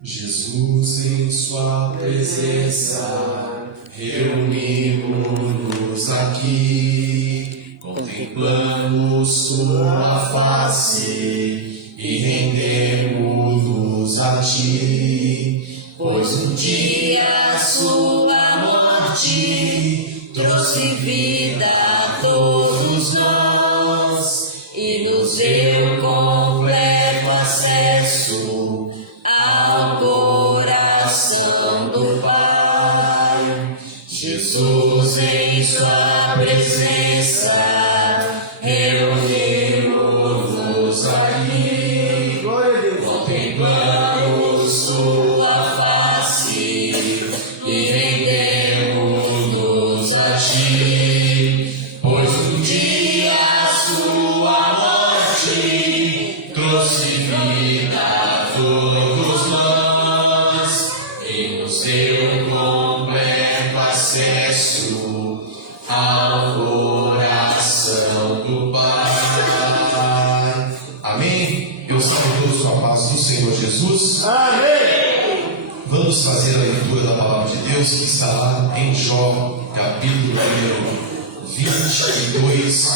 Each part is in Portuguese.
Jesus, em sua presença, reunimos-nos aqui, contemplamos sua face e rendemos-nos a ti, pois um dia sua morte trouxe vida a todos nós e nos deu completo acesso ao coração do Pai. Jesus, em sua presença, reunimos-nos aqui, contemplamos sua face e rendemos-nos a ti, pois um dia sua morte trouxe vida a todos nós e nos deu completo acesso ao coração do Pai. Amém? Eu saúdo todos com a paz do Senhor Jesus. Amém. Vamos fazer a leitura da palavra de Deus que está lá em Jó, capítulo número 22,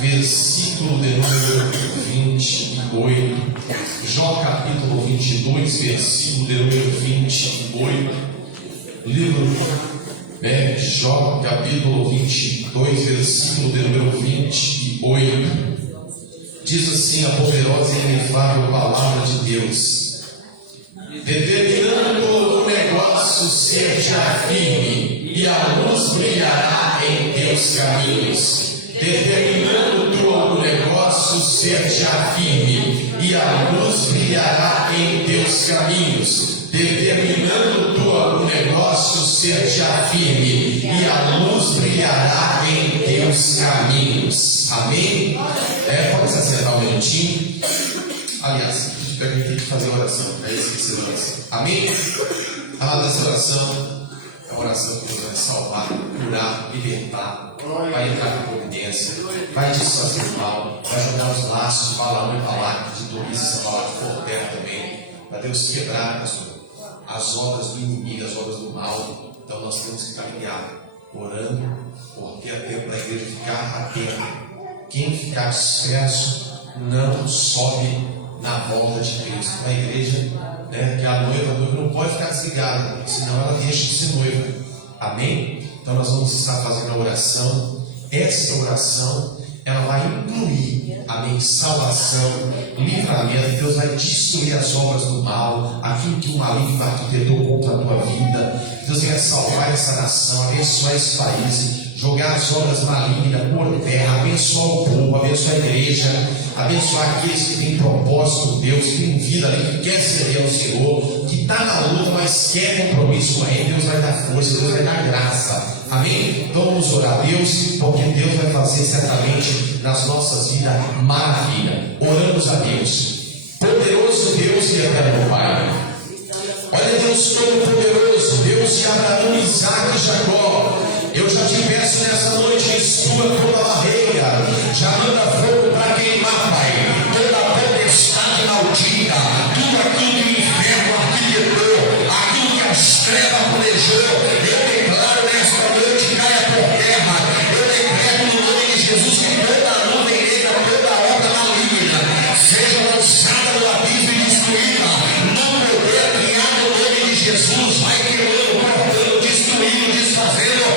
versículo de número 28. Jó capítulo 22, versículo de número 28. Livro Jó capítulo 22, versículo de número 28. Diz assim a poderosa e inefável palavra de Deus: determinando o negócio seja firme, e a luz brilhará em teus caminhos. Determinando tu o negócio seja firme, e a luz brilhará em teus caminhos. Determinando tu o negócio seja firme, e a luz brilhará em teus caminhos. Amém? Pode se acertar um minutinho. Aliás, a gente tem que fazer a oração. Esqueci a oração. Amém? Falar dessa oração, é uma oração que Deus vai salvar, curar, libertar, vai entrar com providência, vai desfazer o mal, vai jogar os laços de Balaão e Balaque, de Tobias e Sanballat por terra também, para Deus quebrar, pastor, as obras do inimigo, as obras do mal. Então nós temos que estar ligados, orando, porque é tempo da igreja ficar atenta. Quem ficar disperso não sobe na volta de Cristo. A igreja, que a noiva não pode ficar desligada, senão ela deixa de ser noiva. Amém? Então nós vamos estar fazendo a oração. Essa oração, ela vai incluir, amém, salvação, livramento. Deus vai destruir as obras do mal, aquilo que o maligno arquitetou contra a tua vida. Deus vai salvar essa nação, abençoar esse país, jogar as obras malignas por terra, abençoar o povo, abençoar a igreja, abençoar aqueles que têm propósito, Deus, que tem vida ali, que quer servir ao Senhor, que está na luta, mas quer compromisso com Ele. Deus vai dar força, Deus vai dar graça. Amém? Então vamos orar a Deus, porque Deus vai fazer certamente nas nossas vidas maravilha. Oramos a Deus. Poderoso Deus e eterno Pai. Olha, Deus Todo-Poderoso, Deus de Abraão, Isaac e Jacó. Eu já te peço nessa noite, destrua toda a barreira, já manda fogo para queimar, Pai, toda a potestade maldita, tudo aquilo que o inferno arquitetou, aquilo que as trevas planejou. Eu declaro nesta noite, caia por terra. Eu decreto no nome de Jesus que toda a nuvem negra, toda a obra maligna seja lançada no abismo e destruída. Não poder criar no nome de Jesus, vai queimando, cortando, destruindo, desfazendo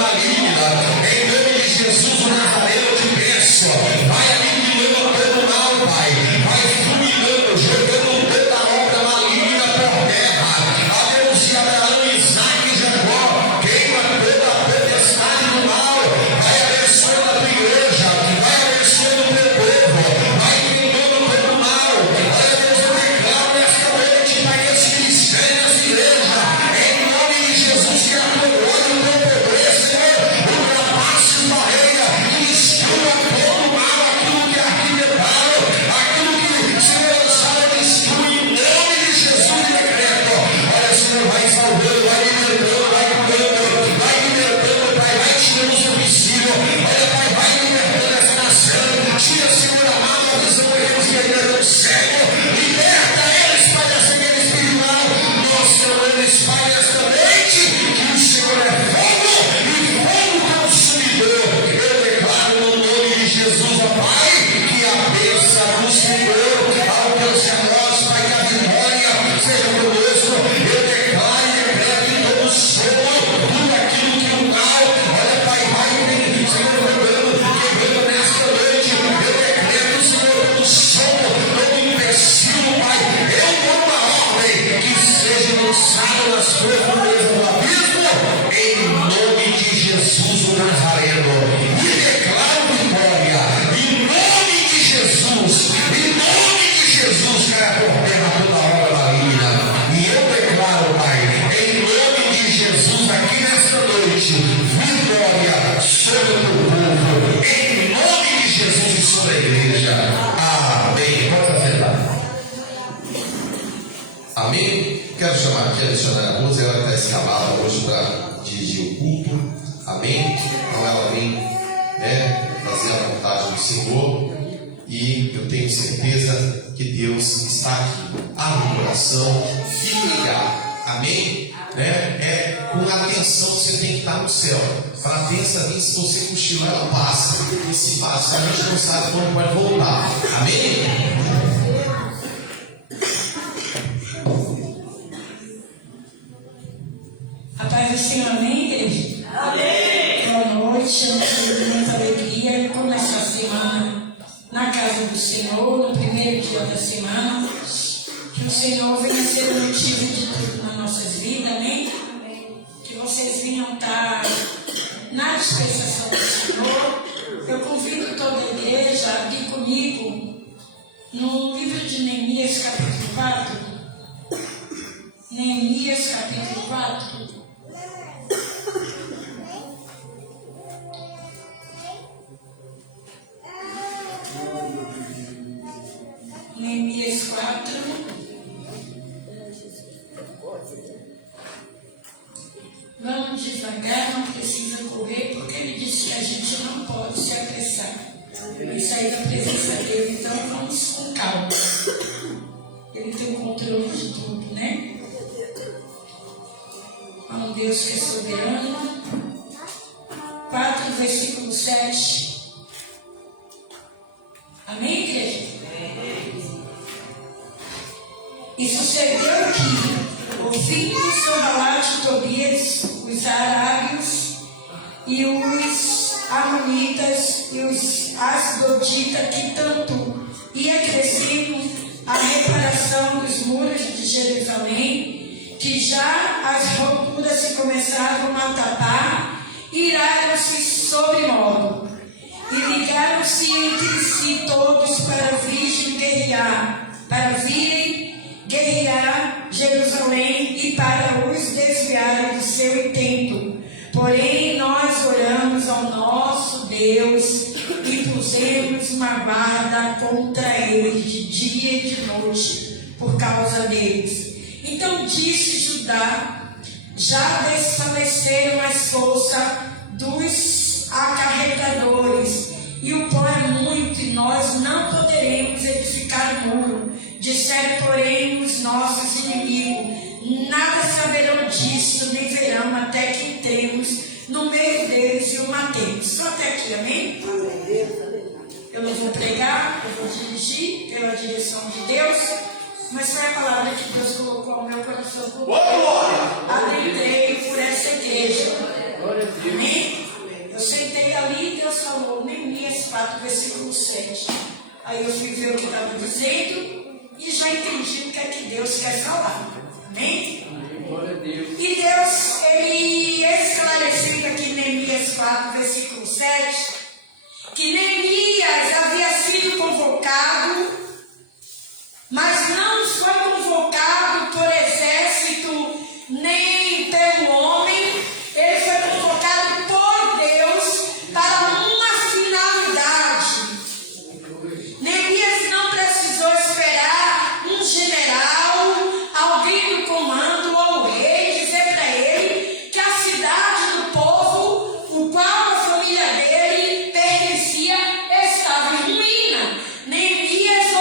maligna, em nome de Jesus o Nazareno, eu te peço, vai eliminando todo mal, Pai, vai fulminando, jogando toda a obra maligna por terra. A Deus de Abraão, Isaac e Jacó, queima toda a potestade do mal, vai abençoando a tua igreja, vai abençoando o teu povo, vai queimando todo o mal. Olha, Deus, eu declaro nesta noite para esse ministério, essa igreja, em nome de Jesus, que a tua glória e o teu poder, ultrapasse barreira e destrua todo o mal, aquilo que arquitetaram, aquilo que se lançaram a destruir, em nome de Jesus de decreto. Olha, Senhor, vai salvando, vai libertando, vai curando, vai libertando, Pai, vai tirando o possível. Olha, Pai, vai libertando essa nação, tira, Senhor amado, a visão deles que ainda não cego, liberta eles, Pai. graça do Senhor alcance a nós, Pai, que a vitória seja conosco. Eu declaro e decreto em todo o sono, tudo aquilo que o mal, olha, Pai, Senhor, quebrando nesta noite. Eu decreto, Senhor, todo sono, todo empecilho, Pai, eu dou uma ordem que seja lançado nas profundezas do abismo, em nome de Jesus o Nazareno. E declaro vitória, em nome de Jesus, em nome de Jesus, caia por terra toda obra maligna. E eu declaro, Pai, em nome de Jesus, aqui nesta noite, vitória sobre o teu povo, em nome de Jesus e sobre a igreja. Amém. Pode sentar. Amém? Quero chamar aqui a Alexandra Rose, ela está escalada hoje para dirigir o culto. Amém? Então ela vem fazer a vontade do Senhor. E eu tenho certeza que Deus está aqui. Abre o coração, fique ligado. Amém? Com atenção você tem que estar no céu. Para a bênção vir, se você cochilar, ela passa. E se passa, a gente não sabe quando pode voltar. Amém? A paz do Senhor, amém, igreja? Amém! Boa noite, eu tenho muita alegria em começar a semana na casa do Senhor, no primeiro dia da semana. Que o Senhor venha ser o motivo de tudo nas nossas vidas, amém? Que vocês venham estar na dispensação do Senhor. Eu convido toda a igreja a abrir comigo no livro de Neemias, capítulo 4. Neemias, capítulo 4. Neemias 4. Vamos devagar, não precisa correr, porque ele disse que a gente não pode se apressar e sair da presença dele, então vamos com calma. Ele tem o controle de tudo, né? Há um Deus que é soberano. 4, versículo 7. Amém, igreja? E sucedeu que, ouvindo Sanbalat e Tobias, os arábios e os amonitas e os asdoditas, que tanto ia crescendo a reparação dos muros de Jerusalém, que já as rupturas se começaram a tapar, iraram-se sobremodo, e ligaram-se entre si todos para virem guerrear Jerusalém e para os desviarem do seu intento. Porém, nós oramos ao nosso Deus e pusemos uma guarda contra eles de dia e de noite por causa deles. Então disse Judá: já desfaleceram as forças dos acarretadores, e o pó é muito, e nós não poderemos edificar o muro. Disseram, porém, os nossos inimigos: nada saberão disso, nem verão, até que entremos no meio deles e o matemos. Só até aqui, amém? Eu não vou pregar, eu vou dirigir pela direção de Deus, mas foi a palavra que Deus colocou ao meu coração. Adentrei por essa igreja. Amém? Eu sentei ali e Deus falou, Neemias 4, versículo 7. Aí eu fui ver o que estava dizendo e já entendi o que é que Deus quer falar. Amém? E Deus, ele esclarecendo aqui em Neemias 4, versículo 7, que Neemias havia sido convocado, mas não foi convocado por exército nem pelo homem. Ele foi convocado por Deus para uma finalidade. Neemias não precisou esperar um general, alguém do comando ou o rei dizer para ele que a cidade do povo, o qual a família dele pertencia, estava em ruína. Neemias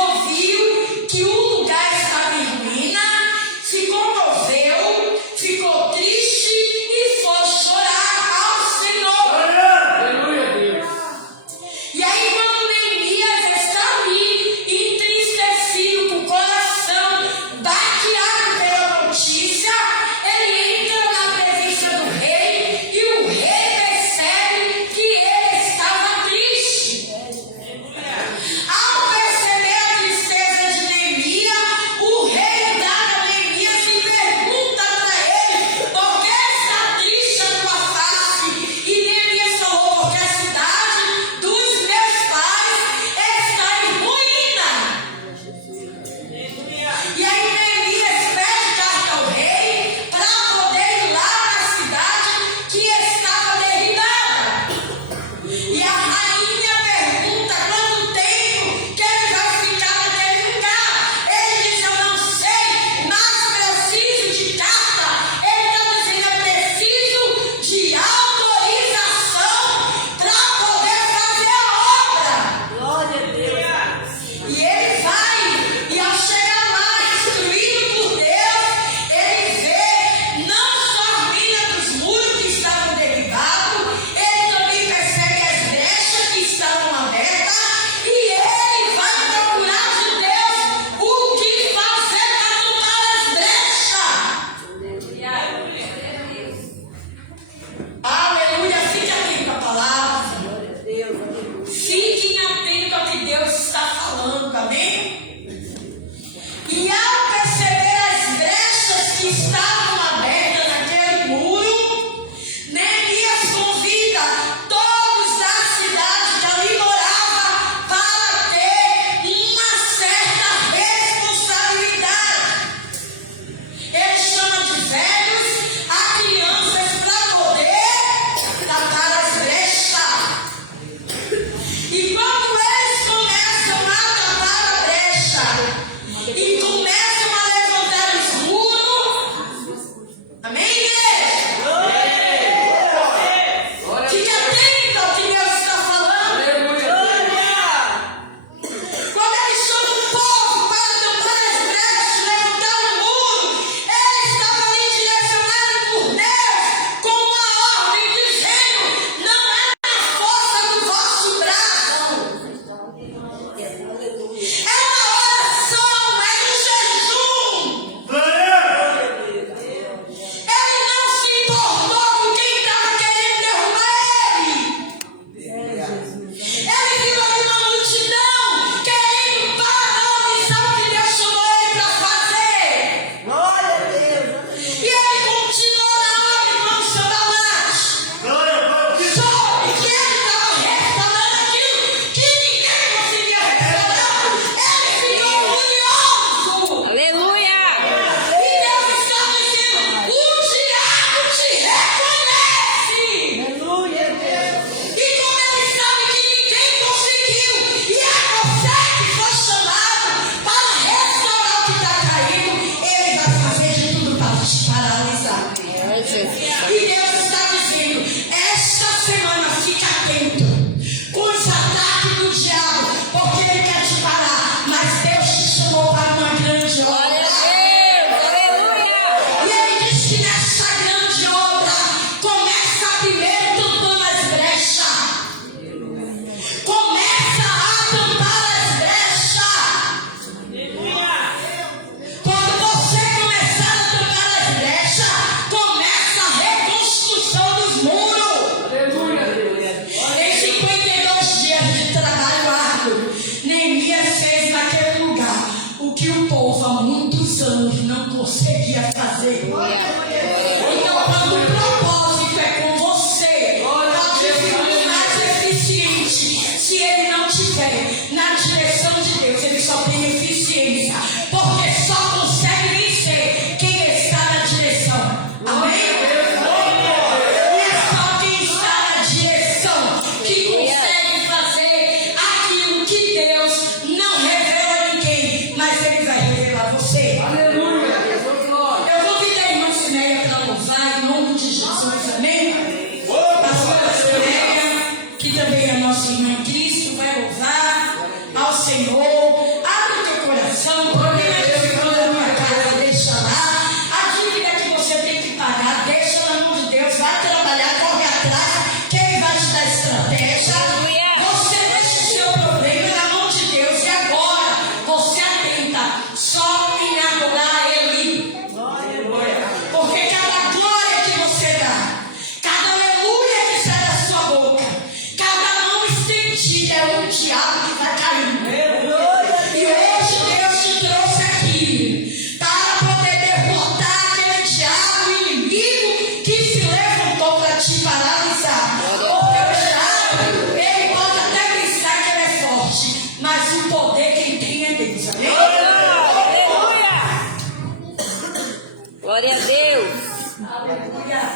Glória a Deus. Aleluia.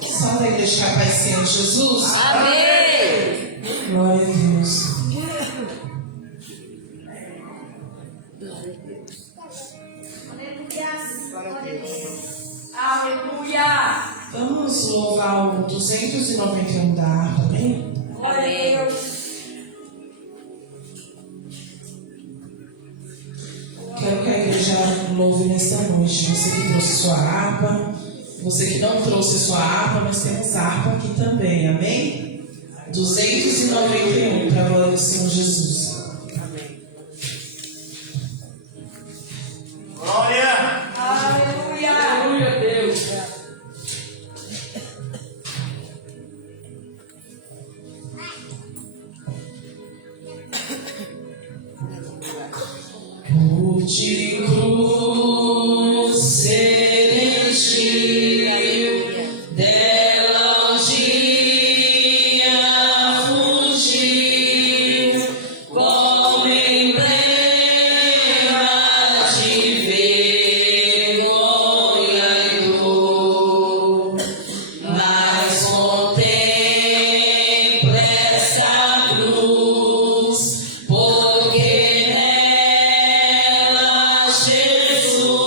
Só da igreja Capaz Senhor Jesus. Amém. Glória a Deus. Aleluia. Vamos louvar o 291 da harpa, amém? Glória a Deus. Quero que a igreja louve nesta noite. Você que trouxe sua harpa, você que não trouxe sua harpa, mas temos harpa aqui também, amém? 291 para a glória do Senhor Jesus. Glória! Aleluia. Aleluia, Deus! Por ti cruz celestial, dela um dia fugiu, como emblema de vergonha e dor. Mas contempla essa cruz, porque nela Jesus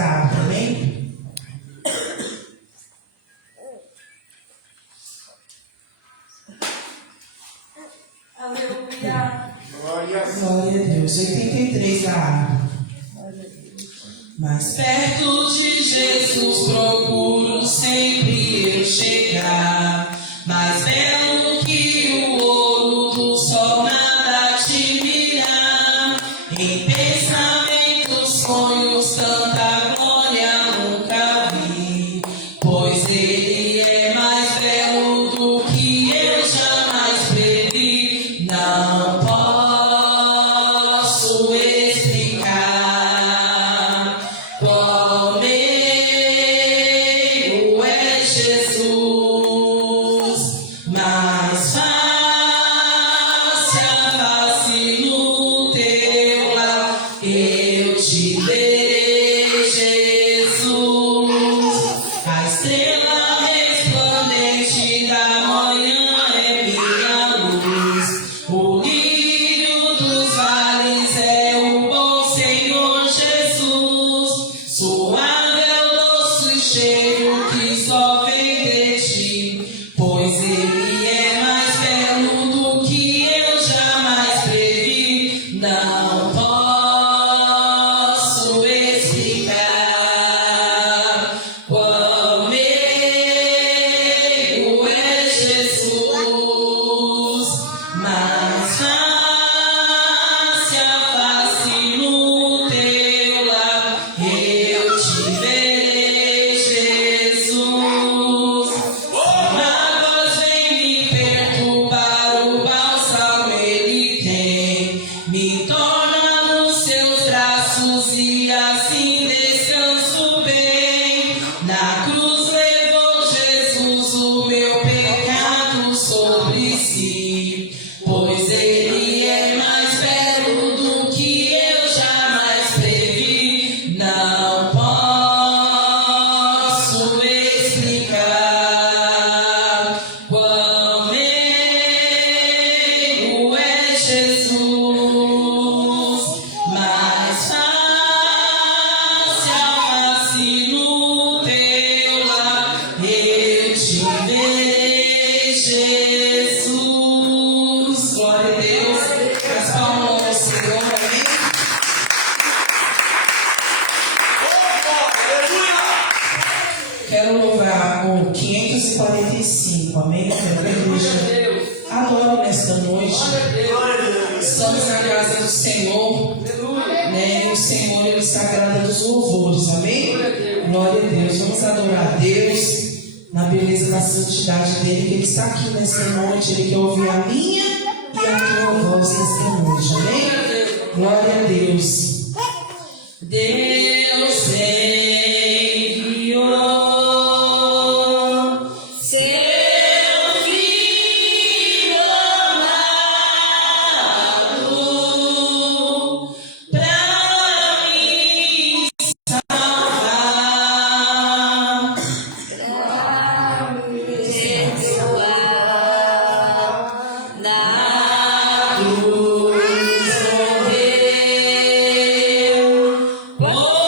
a harpa, amém? Aleluia. Glória a Deus. 83 a harpa. Mais perto de Jesus procuro sempre eu chegar. Mais belo que o ouro do sol nada te mirar. Em pensamentos, sonhos, tanta glória nunca vi. Pois ele é mais belo do que eu jamais previ. Não posso explicar qual meio é Jesus, mas face a face no teu lar eu te verei, Jesus. A estrela resplandente da manhã é minha luz. O lírio dos vales é o bom Senhor Jesus. Suave é o doce cheiro que só vem de ti. Pois ele é mais belo do que eu jamais previ. Não posso explicar qual meio é Jesus, mas face a face no teu lar eu te verei, Jesus. Mágoas vem me perturbar, o bálsamo ele tem, me torna nos seus braços e assim descanso bem. Na cruz levou Jesus o meu pecado sobre si, pois ele é mais belo do que eu jamais previ. Não posso explicar qual meio é Jesus, mas face a face no teu lar eu te verei, Jesus. Glória a Deus. As palmas ao Senhor, amém? Quero louvar o 545, amém? Quero que a igreja adore nesta noite. Estamos na casa do Senhor, né? E o Senhor, Ele se agrada dos louvores, amém? Glória a Deus. Vamos adorar a Deus na beleza da santidade dEle, que Ele está aqui nesta noite. Ele quer ouvir a minha e a tua voz nesta noite, amém? Glória a Deus. Deus enviou seu filho amado pra me salvar, Na cruz morreu por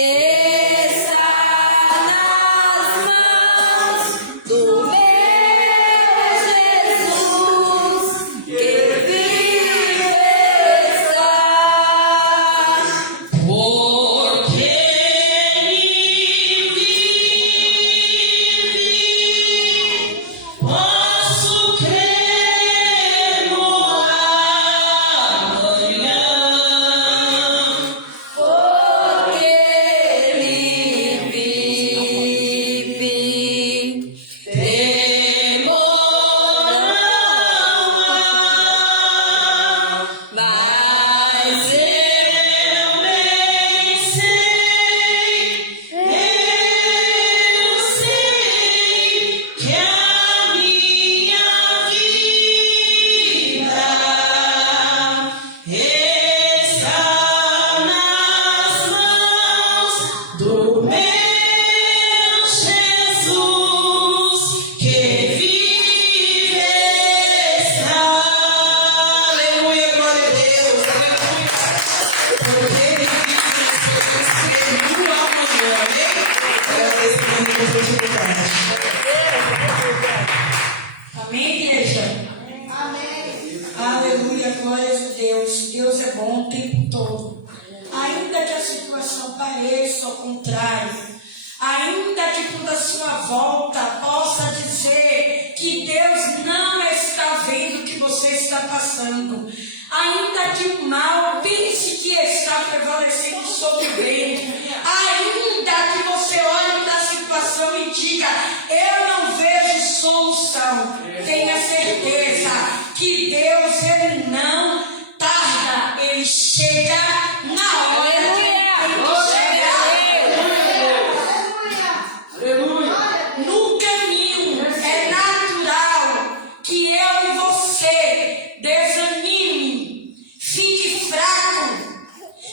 está nas mãos do meu Jesus, que vive está. Porque Ele vive, posso crer no amanhã. Porque Ele vive, Temor não há, mas eu bem sei que a minha vida está nas mãos do meu Jesus, que vive está. Aleluia, glória a Deus, aleluia. Porque Ele vive no amanhã, amém? Agradeço por essa oportunidade. Amém, igreja? Amém. Aleluia, glória a Deus. Deus é bom o tempo todo. Ainda que a situação pareça ao contrário, ainda que toda a sua volta possa dizer que Deus não está vendo o que você está passando, ainda que o mal pense que está prevalecendo sobre o bem, ainda que você olhe para a situação e diga, eu não vejo solução, tenha certeza que Deus, Ele não tarda, Ele chega na hora que Ele tem que chegar. No caminho é natural que eu e você desanime, fique fraco,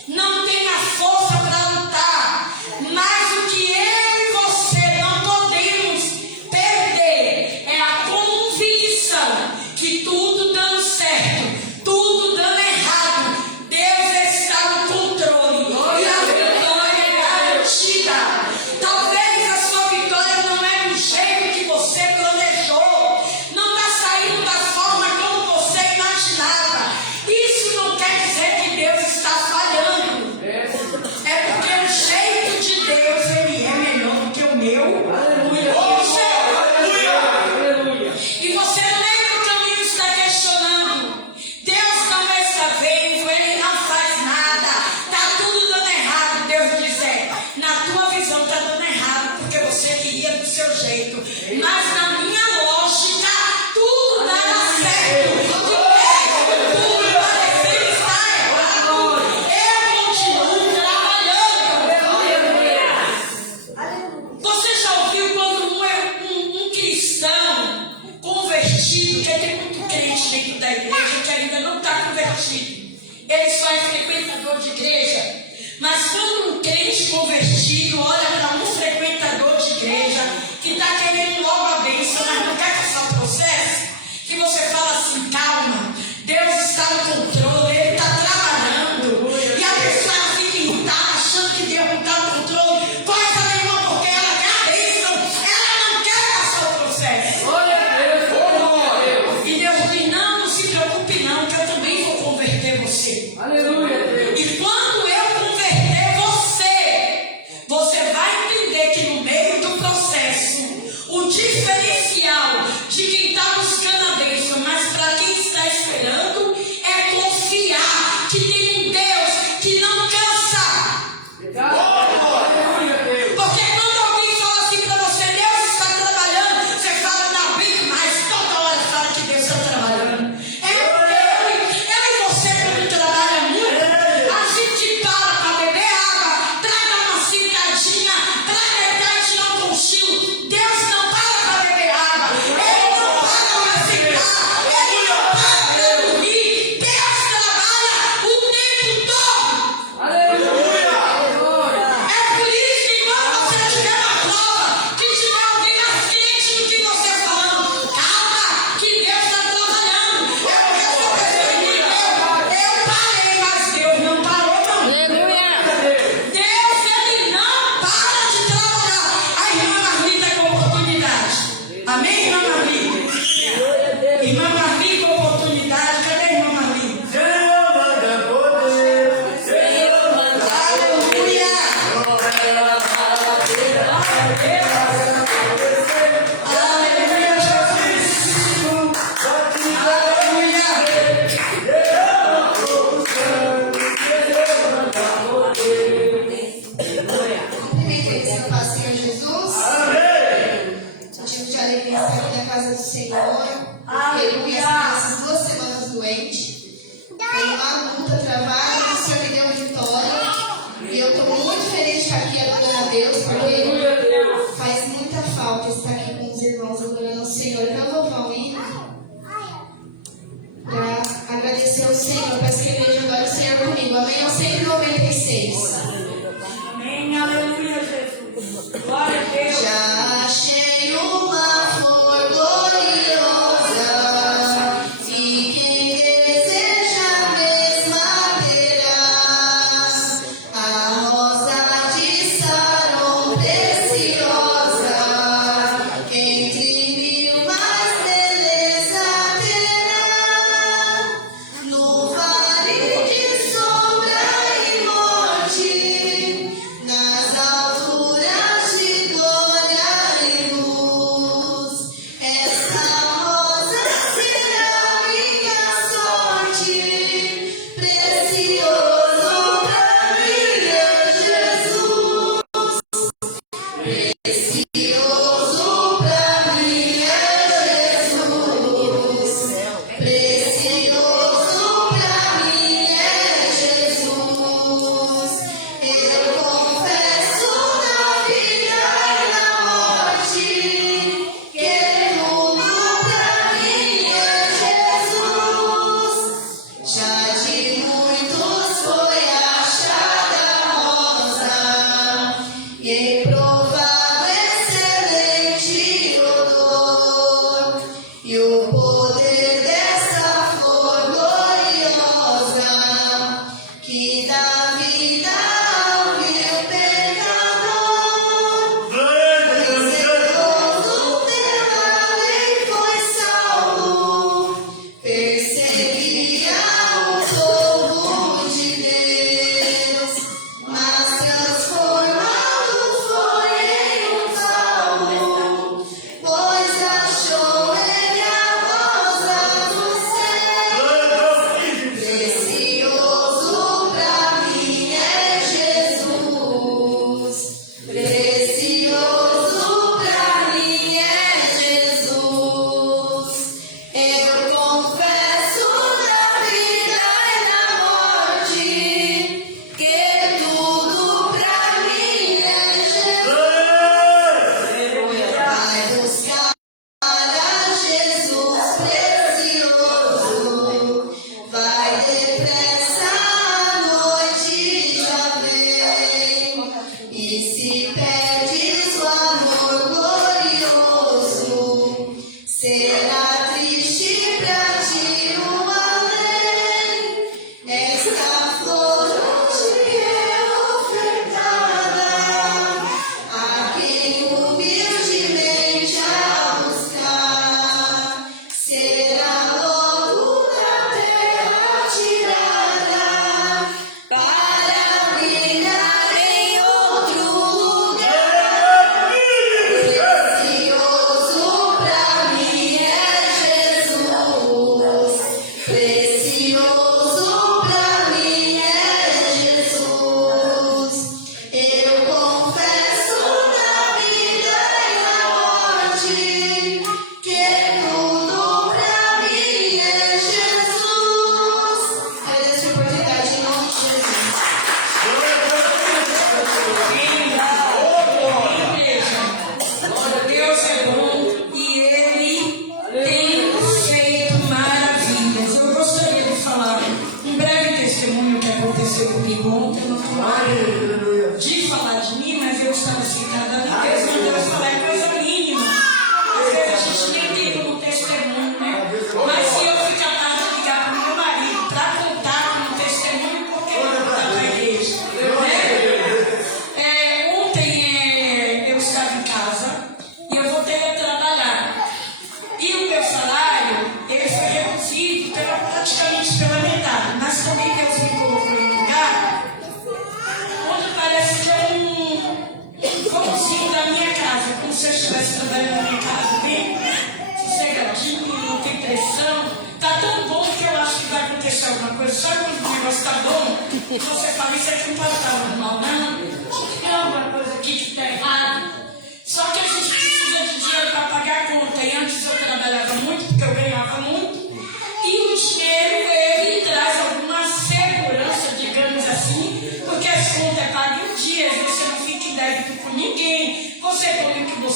não tenha força para lutar, mas o que eu e você não podemos perder é a convicção que tudo dando certo, tudo dando errado, Deus está no controle e a vitória é garantida. Talvez a sua vitória não é do jeito que você planejou, não está saindo da forma como você imaginava. Isso não quer dizer que Deus está falhando. É porque o jeito de Deus, Ele é melhor do que o meu. E você no meio do caminho está questionando. Deus não está vendo, Ele não faz nada, está tudo dando errado. Deus diz, na tua visão está dando errado, porque você queria do seu jeito. Mas na minha lógica, tudo dará certo. E mesmo tudo parecendo estar errado, eu continuo trabalhando. Você já ouviu quando um cristão convertido, que tem muito crente dentro da igreja que ainda não está convertido, ele só é frequentador de igreja, mas quando um crente convertido olha para um frequentador de igreja que está querendo logo a bênção, mas não quer passar o processo, que você fala assim, calma, Deus está no controle, Ele está trabalhando, e a pessoa fica irritada achando que Deus não está no controle, coisa nenhuma, porque ela quer a bênção, ela não quer passar o processo. E Deus diz, não se preocupe não, que eu também vou converter você. E quando eu converter você, você vai entender Senhor. Eu fiquei com essas 2 semanas doente. Foi uma luta travada, mas o Senhor me deu vitória. E eu estou muito feliz de estar aqui adorando a Deus, porque faz muita falta estar aqui com os irmãos adorando o Senhor. Então eu vou louvar o hino para agradecer ao Senhor. Peço que a igreja adore o Senhor comigo. Amém? É o 196. Amém, aleluia, Jesus. Glória a Deus. Já achei uma flor gloriosa, e quem deseja a mesma terá. A rosa de Saron preciosa, entre 1000 mais beleza terá. No vale de sombra e morte, nas alturas de glória e luz, essa rosa será minha sorte, precioso pra mim é Jesus, precioso pra mim é Jesus, precioso pra mim é Jesus. Eu confesso na vida e na morte que tudo pra mim é Jesus. Já de muitos foi achada a rosa, e provado excelente odor, e o poder dessa flor gloriosa que dá vida ao vil pecador. Zeloso pela lei foi salvo, perseguia o povo de Deus, mas transformado foi em um salvo, pois achou ele a rosa do céu. Precioso pra mim é Jesus, precioso pra mim é Jesus. Eu confesso na vida e na morte que tudo pra mim é Jesus. Vai buscar a Jesus precioso, vai depressa, a noite já vem, e se perdes o amor glorioso, será triste pra ti o além. Esta flor te é ofertada a quem humildemente a buscar, será logo da terra tirada para brilhar em outro lugar. Precioso pra mim é Jesus, precioso pra mim é Jesus. Eu confesso na vida e na morte que tudo pra mim é Jesus. Agradeço a oportunidade em nome de Jesus. Glória a Deus é bom e Ele tem feito maravilhas. Eu gostaria de falar um breve testemunho que aconteceu comigo ontem. Eu não estou lá de falar de mim, mas eu estava sentada ali. Deus mandou eu falar coisa mínima. Às vezes a gente nem tem como testemunho, né? Mas se eu fui capaz de ligar para o meu marido para contar como testemunho, porque eu vou contar para a igreja, né? Ontem eu estava em casa e eu voltei a trabalhar. E o meu salário, ele foi reduzido praticamente pela metade. Mas também Deus me colocou em um lugar onde parece que é um cômodozinho da minha casa, como se eu estivesse trabalhando na minha casa, bem sossegadinho, não tem pressão. Tá tão bom que eu acho que vai acontecer alguma coisa. Sabe quando o negócio tá bom? Você fala, isso aqui não pode estar normal, não. Tem alguma coisa aqui que tá errado. Só que a gente precisa de dinheiro para pagar a conta. E antes eu trabalhava muito.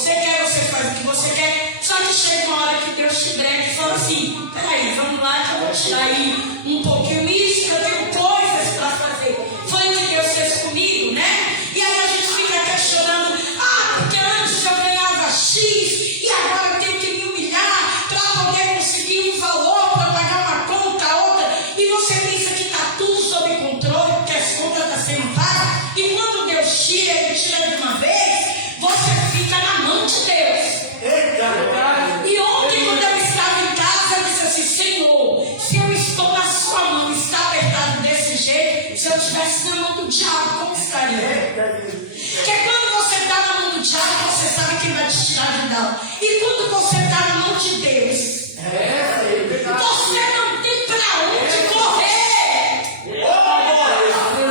você quer, você faz o que você quer. Só que chega uma hora que Deus te brega e fala assim, peraí, vamos lá que eu vou tirar aí um pouquinho isso, que eu tenho coisas para fazer. Foi o que Deus fez comigo, né? E aí a gente fica questionando, porque antes eu ganhava X e agora eu tenho que me humilhar para poder conseguir um valor, para pagar uma conta, outra. E você pensa que está tudo sob controle, porque as contas estão sendo pagas. E quando Deus tira, Ele tira de uma vez, você fica na mão de Deus. E ontem, quando eu estava em casa, eu disse assim, Senhor, se eu estou na sua mão, está apertado desse jeito, se eu estivesse na mão do diabo, como estaria? Porque quando você está na mão do diabo, você sabe quem vai te tirar de lá. E quando você está na mão de Deus, você não tem para onde correr.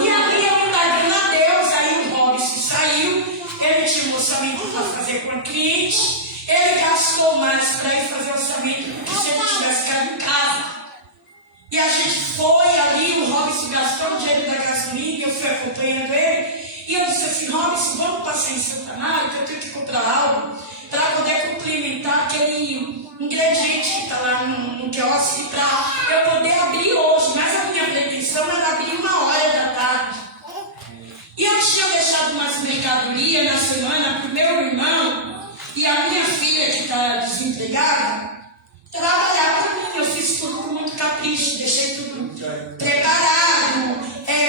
E ali eu indagando a Deus, aí o Robson saiu, ele tinha um orçamento para fazer com a cliente. Ele gastou mais para ir fazer orçamento do que se ele tivesse ficado em casa. E a gente foi ali, o Robson gastou o dinheiro da gasolina, eu fui acompanhando ele. E eu disse assim, Robson, vamos passar em Santa Mária, que eu tenho que comprar algo para poder complementar aquele ingrediente que está lá no quiosque para eu poder abrir hoje. Mas a minha pretensão era abrir 1h da tarde. E eu tinha deixado umas mercadorias na semana para o meu irmão e a minha filha, que está desempregada, trabalhar para mim. Eu fiz tudo com muito capricho, deixei tudo preparado,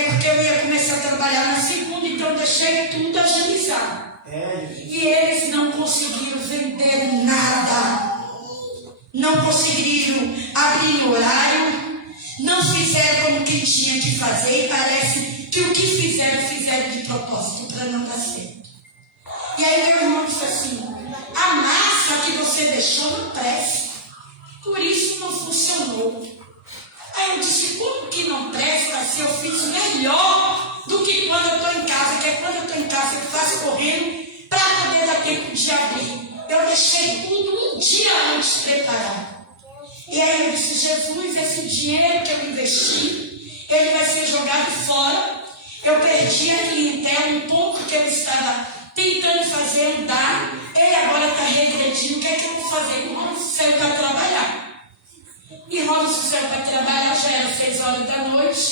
porque eu ia começar a trabalhar na segunda, então deixei tudo agilizado. E eles não conseguiram vender nada, não conseguiram abrir no horário, não fizeram como que tinha que fazer, e parece que o que fizeram de propósito para não dar certo. E aí meu irmão disse assim, a massa que você deixou não presta, por isso não funcionou. Aí eu disse, como que não presta se eu fiz melhor do que quando eu estou em casa? Que é quando eu estou em casa eu faço correndo para poder dar tempo de abrir. Eu deixei tudo um dia antes preparado. E aí eu disse, Jesus, esse dinheiro que eu investi, ele vai ser jogado fora. Eu perdi a clientela, um ponto que eu estava tentando fazer andar, ele agora está regredindo, o que é que eu vou fazer? O Robson saiu para trabalhar. E Robson saiu para trabalhar, já era 6h da noite,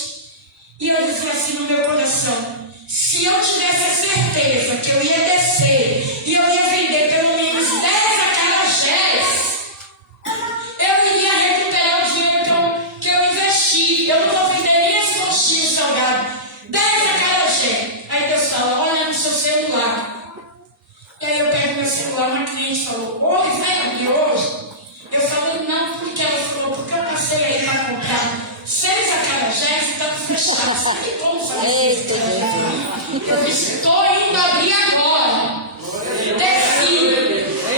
e eu dizia assim no meu coração, se eu tivesse a certeza que eu ia descer e eu ia vender pelo menos 10 acarajés, eu iria recuperar o dinheiro que eu investi. Eu não vou vender nem as coxinhas salgadas, 10 acarajés. Aí Deus fala, olha no seu celular. E aí eu pego meu celular, uma cliente falou, oi, vai abrir hoje? Eu falei, não, porque ela falou, porque eu passei aí para comprar 6 acarajés e estava fechado. Sabe como fazer isso? Eu disse, estou indo abrir agora. Desci.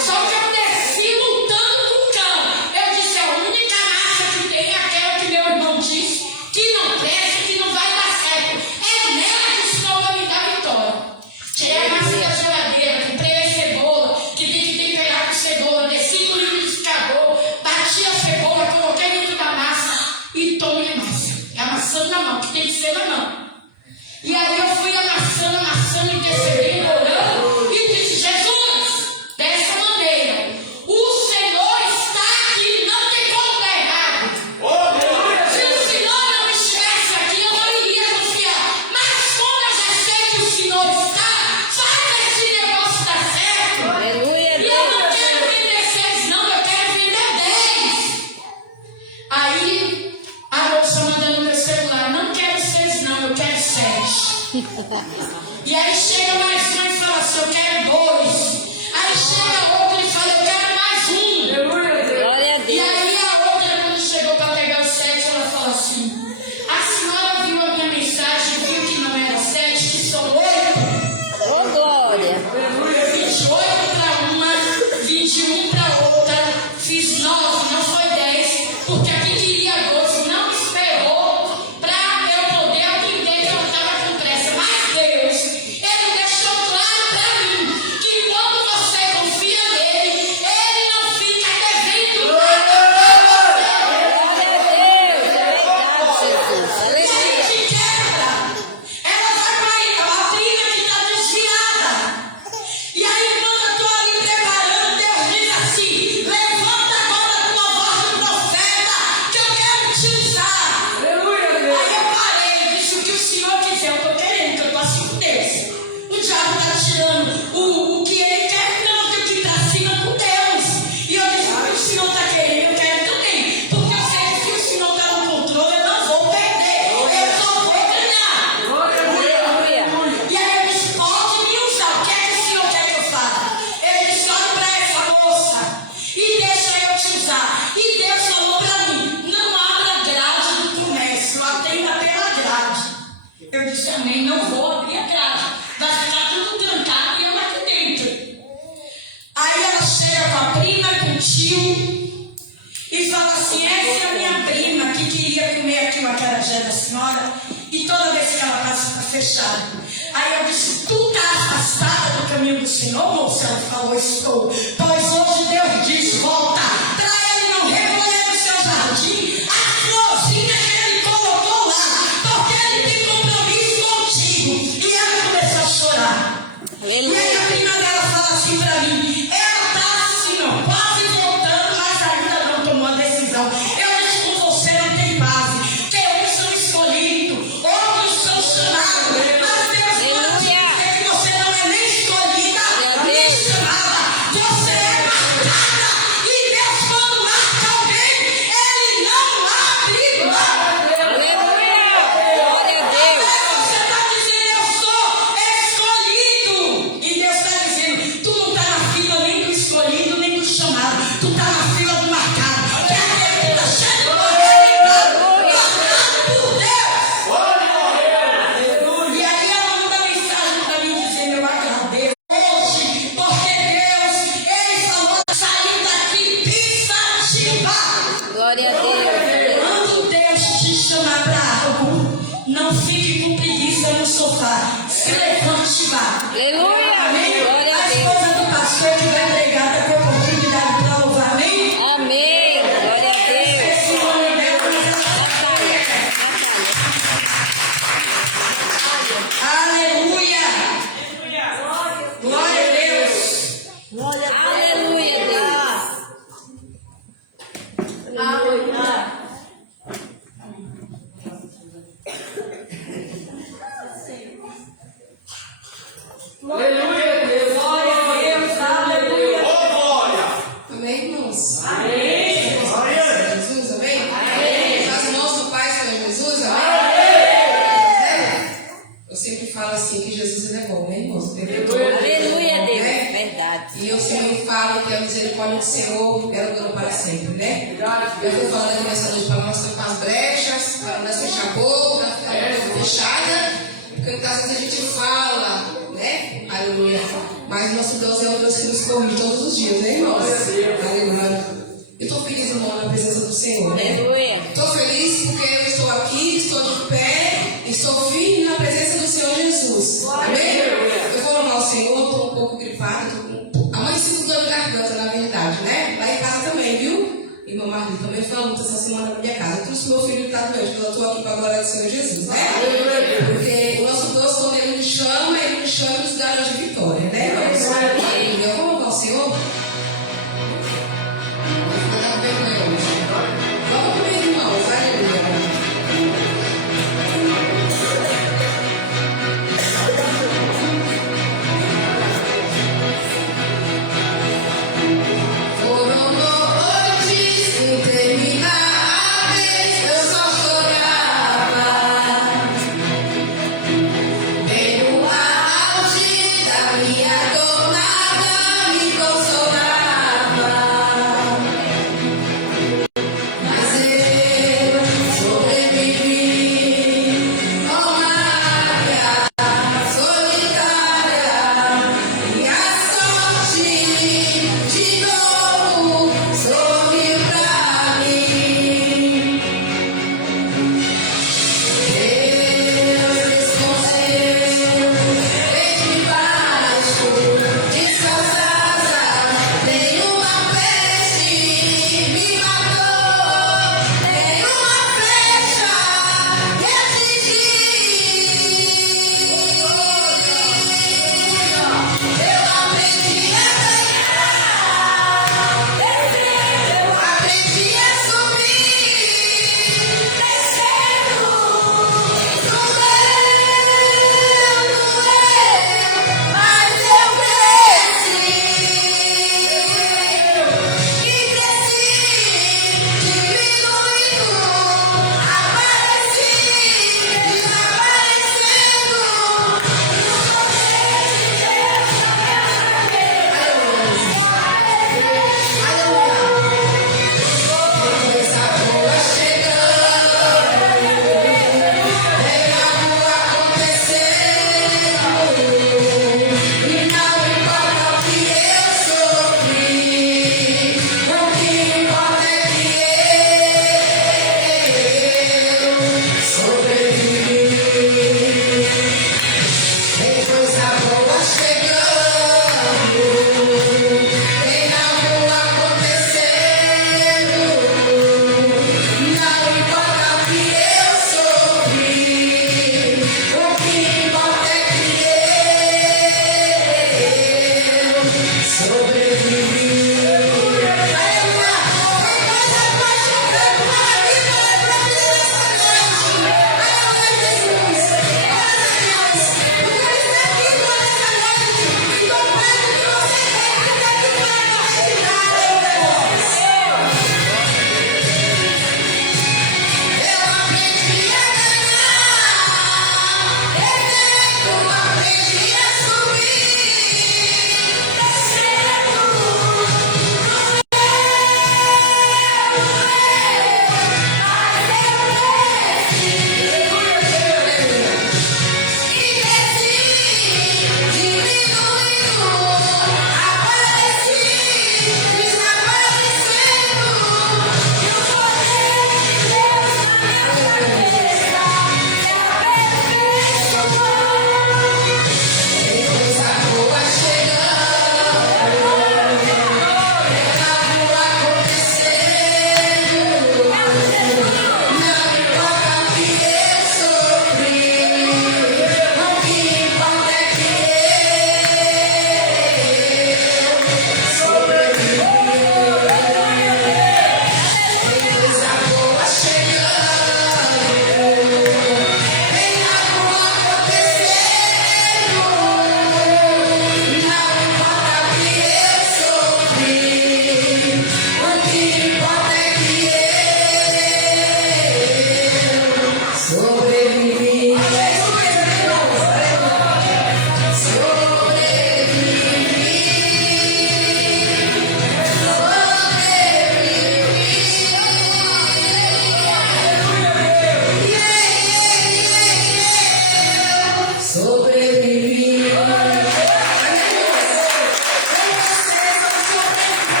Só que eu desci lutando com o cão. Eu disse, a única massa que tem é aquela que meu irmão disse, que não presta, que não vai dar certo. É nela que o Senhor vai me dar vitória. Tirei a massa da geladeira, comprei a cebola, que tem que temperar com cebola, desci no liquidificador, bati a cebola, coloquei dentro da massa e tomei massa. Amassando na mão, que tem que ser na mão. E aí eu fui amassando, intercedendo, orando, e disse, Jesus, dessa maneira, o Senhor está aqui, não tem como dar errado. Se o Senhor não estivesse aqui, eu não iria confiar. Mas quando eu já sei que o Senhor está, faz esse negócio dar certo. Aleluia, E eu não quero vender 6, não, eu quero vender 10. Aí a moça manda no meu celular, não quero 6 não, eu quero 7. E aí chega mais um e fala assim, eu quero 2. Aí chega outro e fala, eu quero mais 1. glória a E Deus. aí a outra, quando chegou para pegar os 7, ela fala assim, a senhora viu a minha mensagem, viu que não era 7, que são 8. Ô, glória. 28 para uma, 21 para outra, fiz 9, não foi 10, porque a que queria 12 não esperou para eu poder atender que eu estava com pressa. Mas Deus, Ele deixou também não vou abrir a grade. Vai ficar tudo trancado e eu aqui dentro. Aí ela chega com a prima, com o tio, e fala assim, essa é a minha prima que queria comer aqui o acarajé da senhora, e toda vez que ela passa está fechado. Aí eu disse, tu está afastada do caminho do Senhor, moça? Ela falou, estou. Pois hoje Deus diz, volta, para ele não recolher no seu jardim a florzinha que ele colocou lá, porque ele tem compromisso contigo. E ela começou a chorar. E aí a prima dela fala assim para mim, ela está assim, ó, quase voltando, mas ainda não tomou a decisão. Eu disse, com você não tem base, porque uns são escolhidos, outros são chamados. Quando Deus te chamar para algo, não fique com preguiça no sofá. Se levante e vá. Aleluia. Amém? Glória a A Deus. esposa do pastor que vai pregar está com oportunidade para louvar. Amém? Amém. Glória a Deus. Esse nome dela, Natália. aleluia. Glória a Deus. Aleluia, Deus. Amém, irmãos? Amém. Jesus, amém? Amém. As mãos do Pai, Senhor Jesus, amém? Eu sempre falo assim que Jesus ele é bom, né, irmãos? Aleluia, Deus. Né? Verdade. E eu sempre falo que a misericórdia do Senhor ela dura para sempre, né? Eu estou falando aqui nessa noite para nós tampar as brechas, para nós fechar a boca, ficar a boca fechada, porque às vezes a gente fala, né? Aleluia. Mas nosso Deus é um Deus que nos corrige todos os dias, né, irmãos? Aleluia. Eu estou feliz, irmão, na presença do Senhor, né? Aleluia. Estou feliz porque eu estou aqui, estou de pé, estou firme na presença do Senhor Jesus. Amém? Eu vou louvar o Senhor, estou um pouco gripada, amanheci com dor de garganta, na verdade, né? Lá em casa também, viu? Irmã Marli, também foi uma luta essa semana na minha casa. Eu trouxe meu filho que está doente, mas eu estou aqui para a glória do Senhor Jesus, né? Porque o nosso Deus, quando Ele nos chama e nos garante vitória, né? Eu vou louvar o Senhor. Vou dar vergonha hoje. Vamos comigo, irmãos. Aleluia. Foram noites intermináveis, eu só chorava. Em uma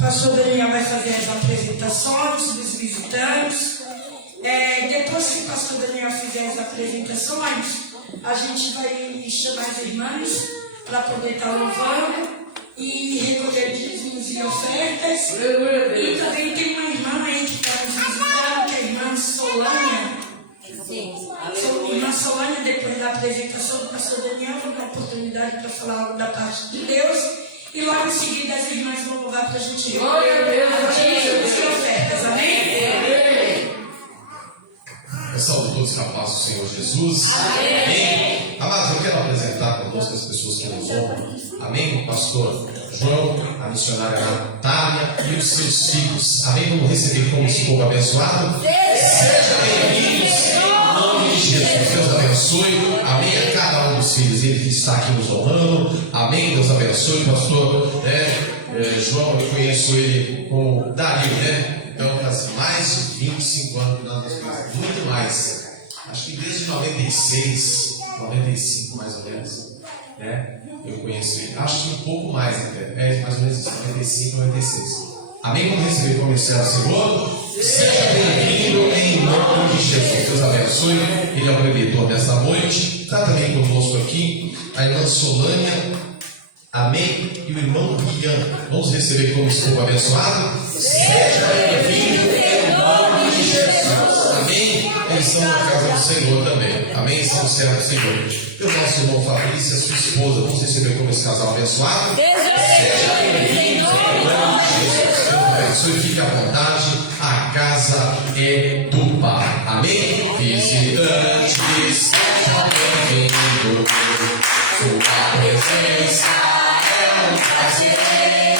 Pastor Daniel vai fazer as apresentações dos visitantes. Depois que o pastor Daniel fizer as apresentações, a gente vai chamar as irmãs para poder estar louvando e recolher dízimos e ofertas. E também tem uma irmã aí que está nos visitando, que é a irmã Solânia. Irmã Solânia, depois da apresentação do pastor Daniel, vou dar oportunidade para falar algo da parte de Deus. E logo em seguida as irmãs vão louvar para a gente dízimos e ofertas. Amém? Eu saúdo todos com a paz do Senhor Jesus. Amém. Amados, eu quero apresentar conosco as pessoas que nos honram. Amém? O pastor João, a missionária Natália e os seus filhos. Amém? Vamos receber como esse povo abençoado. Sejam bem-vindos em nome de Jesus. Deus abençoe. Amém? A cada um dos filhos dele que está aqui nos honrando. Amém? Deus abençoe. Pastor João, eu conheço ele como Dario, né? Então faz mais de 25 anos que nós nos conhecemos. Muito mais. Acho que desde 96, 95 mais ou menos. Né? Eu conheço ele. Acho que um pouco mais até. Mais ou menos isso, 95, 96. Amém? Vamos receber como servo do Senhor. Seja bem-vindo em nome de Jesus. Deus abençoe. Ele é o preditor desta noite. Está também conosco aqui a irmã Solânia. Amém? E o irmão Rian. Vamos receber como esposo abençoado. Seja bem-vindo em nome de Jesus. Amém? Eles são na casa do Senhor também. Amém? São servos do Senhor. E o nosso irmão Fabrício e a sua esposa. Vamos receber como esse casal abençoado. Seja bem-vindo em nome de Jesus. Deus abençoe. Fique à vontade. A casa é do Pai. Amém? Visitantes, sejam bem-vindos. Sua presença é um prazer.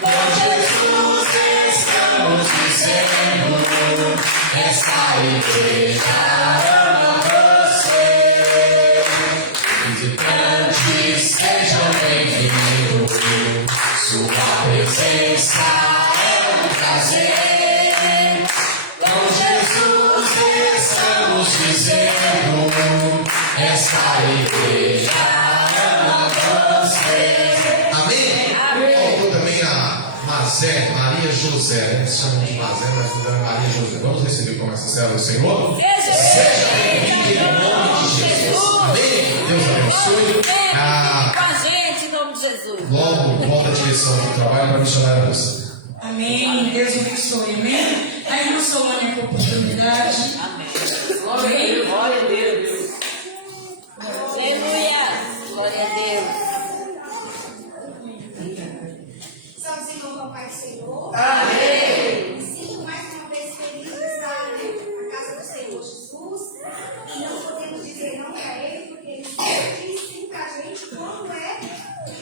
Com Jesus estamos dizendo: essa igreja ama você. Visitantes, sejam bem-vindos. Sua presença é um prazer. Com Jesus José, né? Se chamam de Mazé, mas ainda é Maria José. Vamos receber como essa serva do Senhor? Seja bem-vindo em nome de Jesus. Amém? Deus abençoe. Com a gente, em nome de Jesus. Logo, volta a direção do trabalho para missionar a moça. Amém. Deus abençoe. Amém. A irmã Solânia com oportunidade. Amém. Amém. Glória a Deus. Aleluia. Glória a Deus. Salve, Senhor, Papai do Senhor. Amém. Sinto mais uma vez feliz de estar na casa do Senhor Jesus. E não podemos dizer não para Ele, porque Ele sempre ensina a gente quando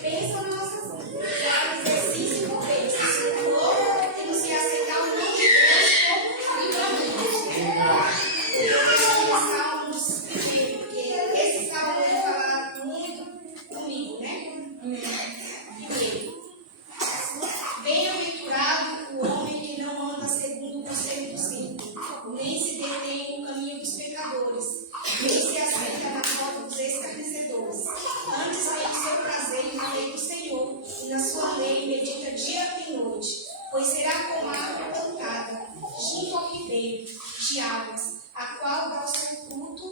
bênção na nossa vida. É um exercício por vez. Senhor, temos que aceitar o nome de Deus como livramento. Salmos primeiro, porque esse salmo vai falar muito comigo, né? Primeiro. Bem-aventurado o homem que não anda segundo o conselho dos ímpios, nem se detém no caminho dos pecadores, nem se assenta na roda dos escarnecedores. Antes tem o seu prazer na lei do Senhor, e na sua lei medita dia e noite. Pois será como a árvore plantada, junto ao ribeiro de águas, a qual dá o seu fruto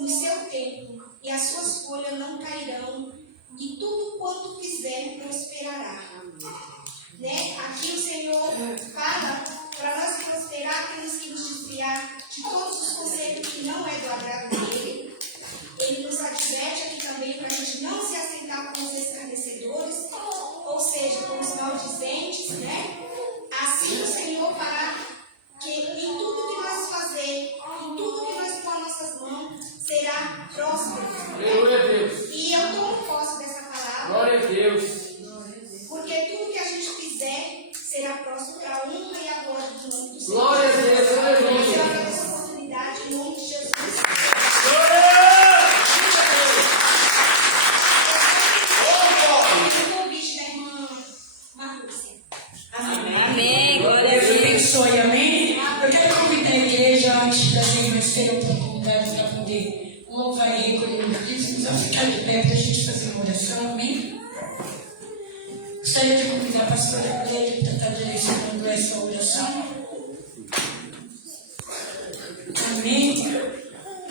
no seu tempo, e as suas folhas não cairão, e tudo quanto fizer prosperará. Né? Aqui o Senhor fala para nós prosperar, temos que nos desviar de todos os conselhos que não é do agrado dele. Ele nos adverte aqui também para a gente não se assentar com os escarnecedores, ou seja, com os maldizentes, né? Assim o Senhor fará que em tudo que nós fazer, em tudo que nós pôr nas nossas mãos, será próspero. E eu tomo posse dessa palavra. Glória a Deus. Porque tudo que a gente fizer será próximo para a honra e a glória do nome do Senhor. Glória a Deus, aleluia. Eu agradeço essa oportunidade em nome de Jesus. O convite da irmã Marlúcia. Amém. Glória a Deus Deus. abençoe. Amém. Eu quero convidar a igreja, antes das irmãs terem oportunidade para poder louvar e recolher os dízimos, a ficar de pé para a gente fazer uma oração. Amém. Gostaria de convidar a pastora Cleide para estar direcionando essa oração. Amém.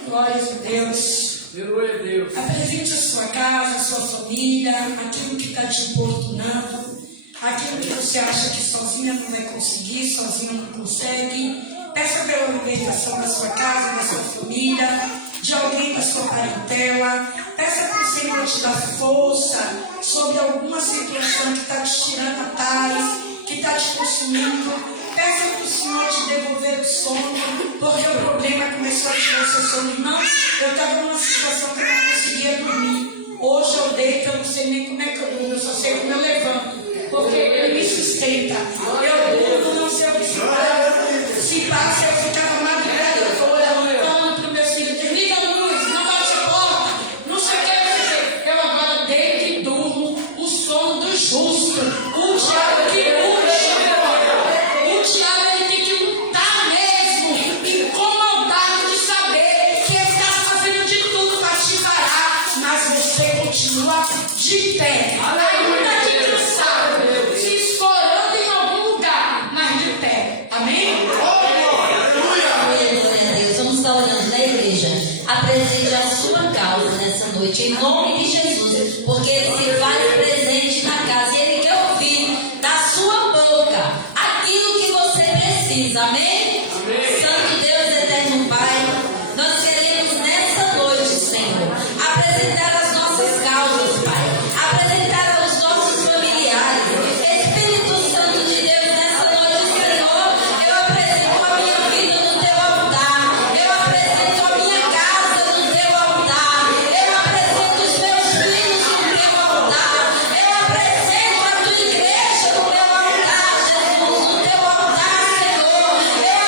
Glórias a Deus. Glória a Deus. Apresente a sua casa, a sua família, aquilo que está te importunando, aquilo que você acha que sozinha não vai conseguir, sozinha não consegue. Peça pela libertação da sua casa, da sua família, de alguém da sua parentela. Peça para o Senhor te dar força sobre alguma situação que está te tirando a paz, que está te consumindo. Peça para o Senhor te devolver o sono, porque o problema começou a tirar o seu sono. Irmão, eu estava numa situação que eu não conseguia dormir. Hoje eu deito, eu não sei nem como é que eu durmo, eu só sei como eu levanto, porque ele me sustenta. Eu durmo, não sei o que se passa. Se passa, eu ficava madrugada toda, falando para o meu filho: desliga a luz, não bate a porta, não sei o que. Eu agora deito e durmo o sono do justo. O diabo que puxa. O diabo ele tem que lutar mesmo, incomodado de saber que ele está fazendo de tudo para te parar, mas você continua de pé, ainda que cansado, se escorando em algum lugar, mas de pé. Amém? Glória a Deus. Vamos estar orando na igreja. Apresente a sua causa nessa noite, em nome de Jesus, porque ele se faz presente na casa e ele quer ouvir da sua boca aquilo que você precisa. Amém? Santo Deus, eterno Pai, nós queremos nessa noite, Senhor, apresentar as nossas causas, Pai, apresentar aos nossos familiares. Espírito Santo de Deus, nessa noite, Senhor, eu apresento a minha vida no teu altar, eu apresento a minha casa no teu altar, eu apresento os meus filhos no teu altar, eu apresento a tua igreja no teu altar, Jesus, no teu altar, Senhor, eu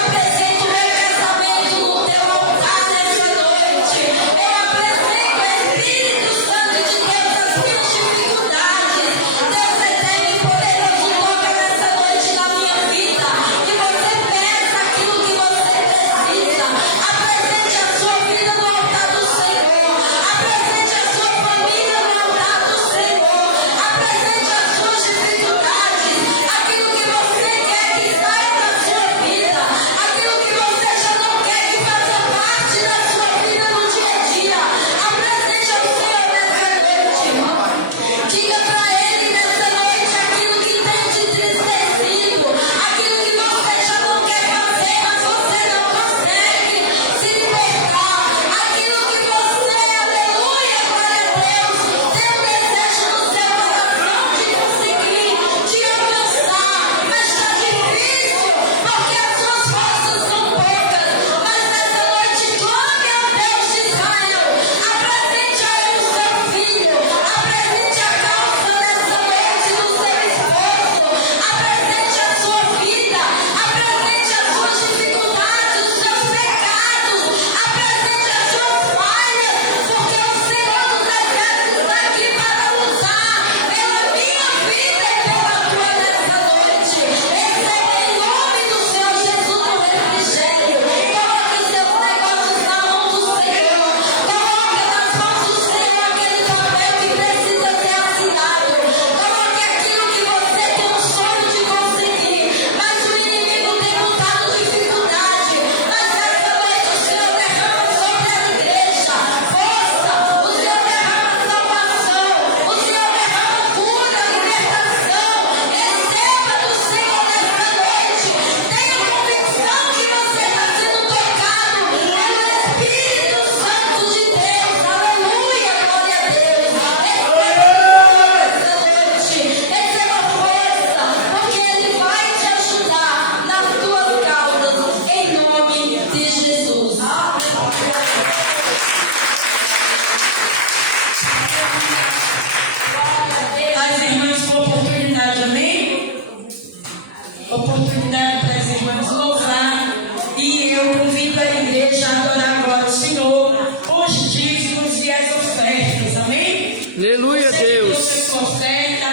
igreja adorar agora o Senhor, os dízimos e as ofertas, amém? Aleluia, Você que Deus. trouxe sua oferta,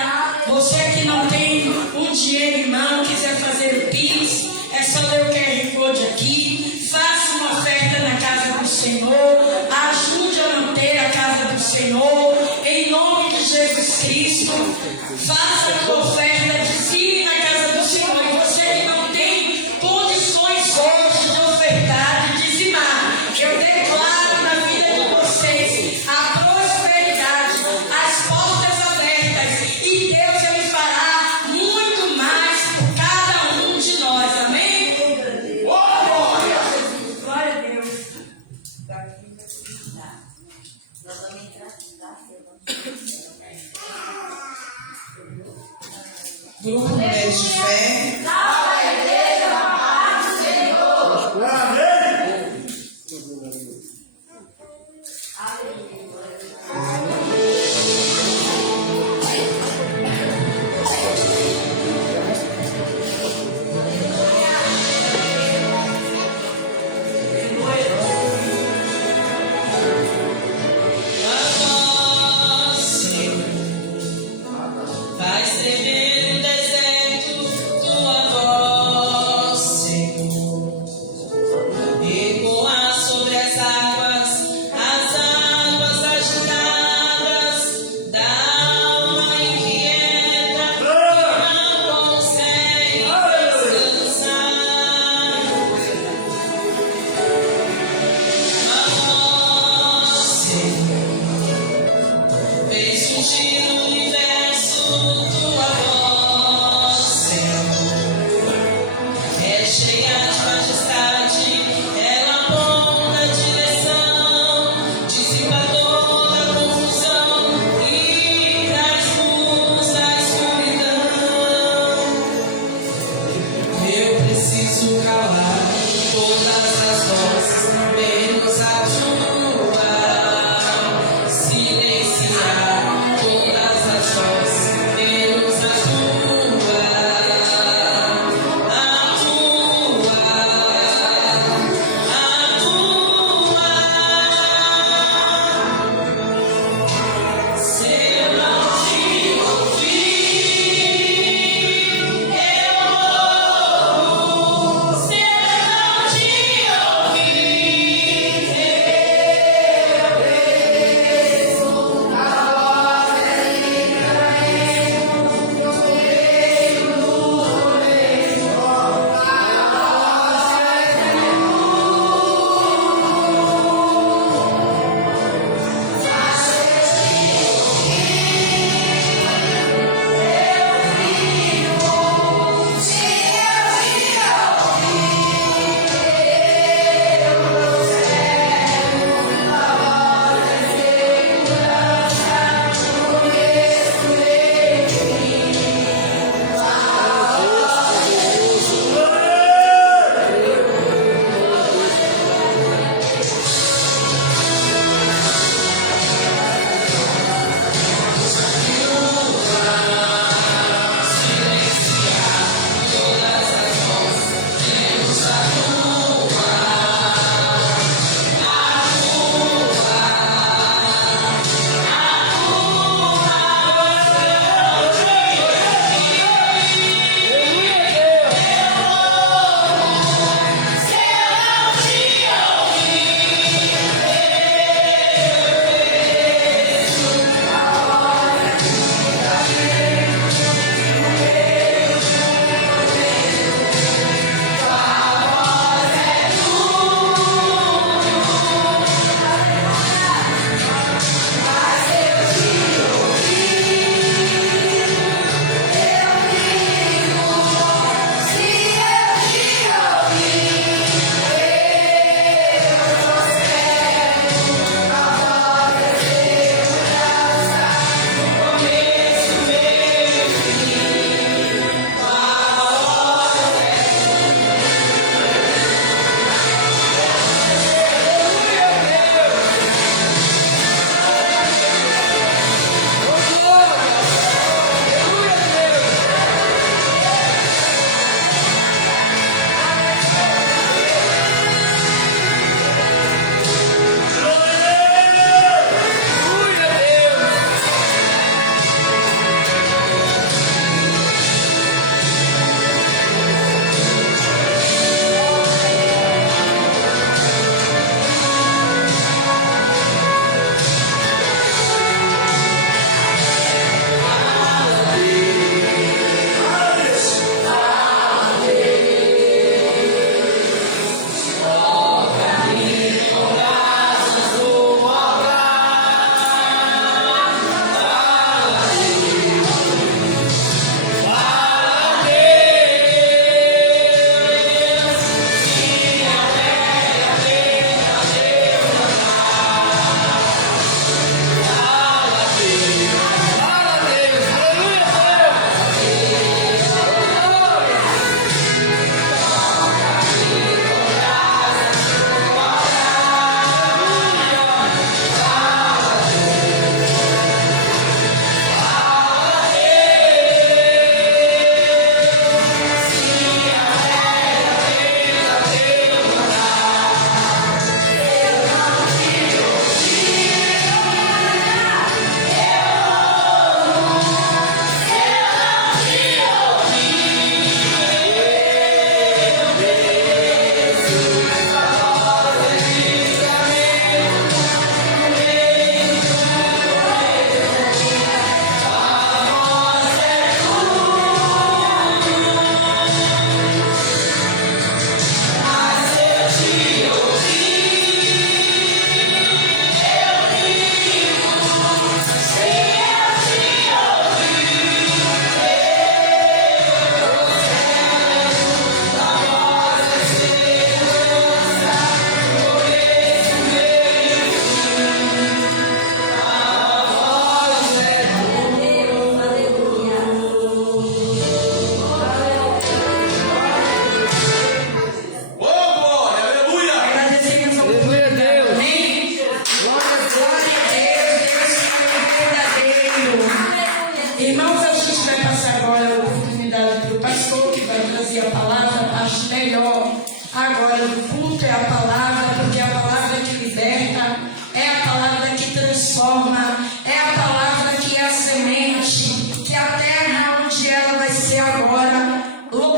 você que não tem um dinheiro em mão, quiser fazer o Pix, é só ler o QR Code aqui, faça uma oferta na casa do Senhor, ajude a manter a casa do Senhor, em nome de Jesus Cristo, faça a tua oferta, dizime na casa do Senhor, e você que não tem condições hoje de ofertar, de dizimar, eu declaro na vida de vocês a prosperidade, as portas abertas, e Deus ele fará muito mais por cada um de nós, amém? Glória a Deus. Nós vamos entrar. o culto é a palavra, porque é a palavra que liberta, é a palavra que transforma, é a palavra que é a semente, que a terra onde ela vai ser agora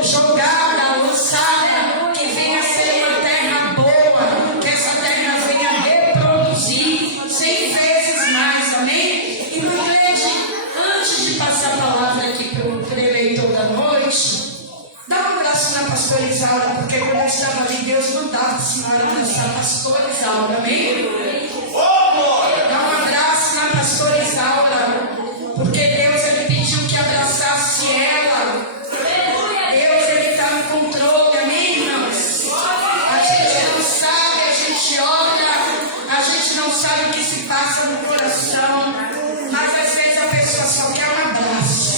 jogada, lançada, que venha a ser uma terra boa, que essa terra venha a reproduzir 100 vezes mais, amém? E no antes de passar a palavra aqui para o eleitor da noite, dá um abraço na pastora Isaura, porque quando eu estava ali, Deus mandava a senhora abraçar a pastora Isaura, amém? Dá um abraço na pastora Isaura, porque Deus ele pediu que abraçasse ela. Deus ele está no controle, amém, irmãos? A gente não sabe, a gente ora, a gente não sabe o que se passa no coração, mas às vezes a pessoa só quer um abraço.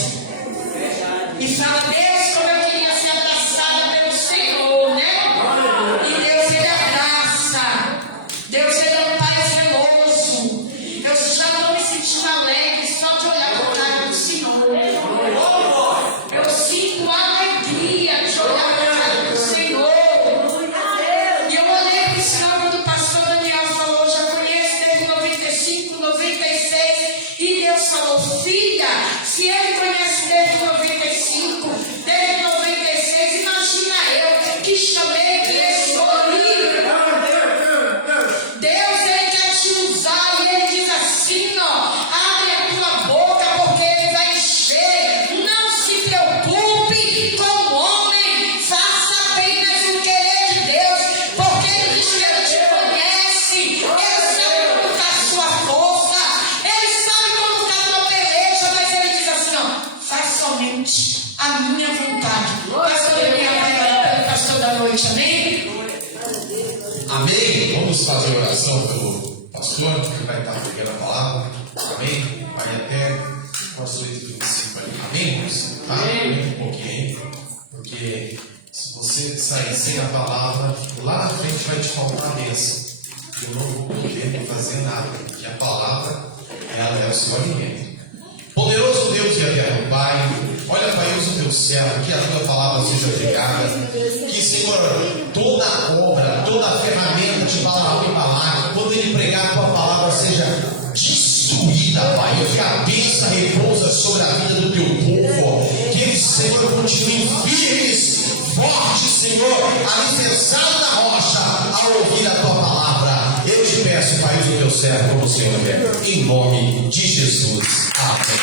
E fala, Deus, como eu queria ser abraçada pelo Senhor, né? E Deus ele abraça. Deus ele é um Pai zeloso. Eu já estou me sentindo alegre só de olhar para o cara do Senhor. Eu sinto alegria de olhar para o cara do Senhor. E eu olhei para o sinal quando o pastor Daniel falou, já conheço desde 95, 96. E Deus falou, filha, se ele conhece desde 95, desde 96, imagina eu que chamei, que escolhi. Deus ele quer te usar e ele diz assim, ó, abre a tua boca porque ele vai encher. Não se preocupe com o homem, faça apenas o querer de Deus, porque ele diz que ele te conhece, ele sabe como está a sua força, ele sabe como está a tua peleja, mas ele diz assim, ó, faz somente a minha vontade. Pastor Daniel, pastor da noite, amém? Amém? Vamos fazer oração pelo pastor, que vai estar pregando a palavra. Amém? Vai até o verso 25 ali. Amém, irmãos? Tá? Um pouquinho, hein? Porque se você sair sem a palavra, lá na frente vai te faltar a bênção. Eu não vou poder fazer nada, porque a palavra, ela é o seu alimento. Poderoso Deus e eterno Pai, olha, Pai, usa o teu servo, que a tua palavra seja pregada, que, Senhor, toda obra, toda ferramenta de palavra e palavra, quando ele pregar a tua palavra, seja destruída, Pai, que a bênção repousa sobre a vida do teu povo, que eles, Senhor, continuem firmes, fortes, Senhor, alicerçados na rocha, ao ouvir a tua palavra. Eu te peço, Pai, usa o teu servo como o Senhor quer, em nome de Jesus. Amém.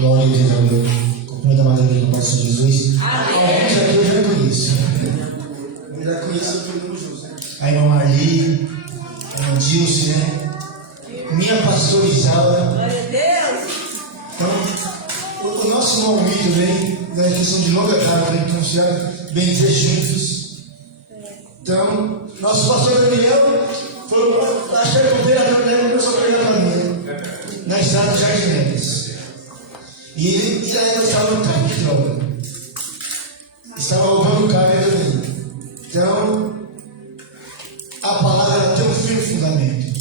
Glória a Deus, amém. Cumprimento a madeira do Pai Senhor Jesus. Alguns aqui eu já conheço. Eu já conheço todo mundo. A irmã Marli, a irmã Dilce, né? Minha pastora Isaura. Glória a Deus. Então, o nosso irmão Milho vem da questão de longa data, então já bem dizer juntos. Então, nosso pastor Daniel foi, acho que era o vereador dele, começou a pregar para mim, né? Na estrada de Jardim Neves. E aí nós estávamos no campo de droga. Estava roubando o carro e a gasolina. Então, a palavra tem um firme fundamento.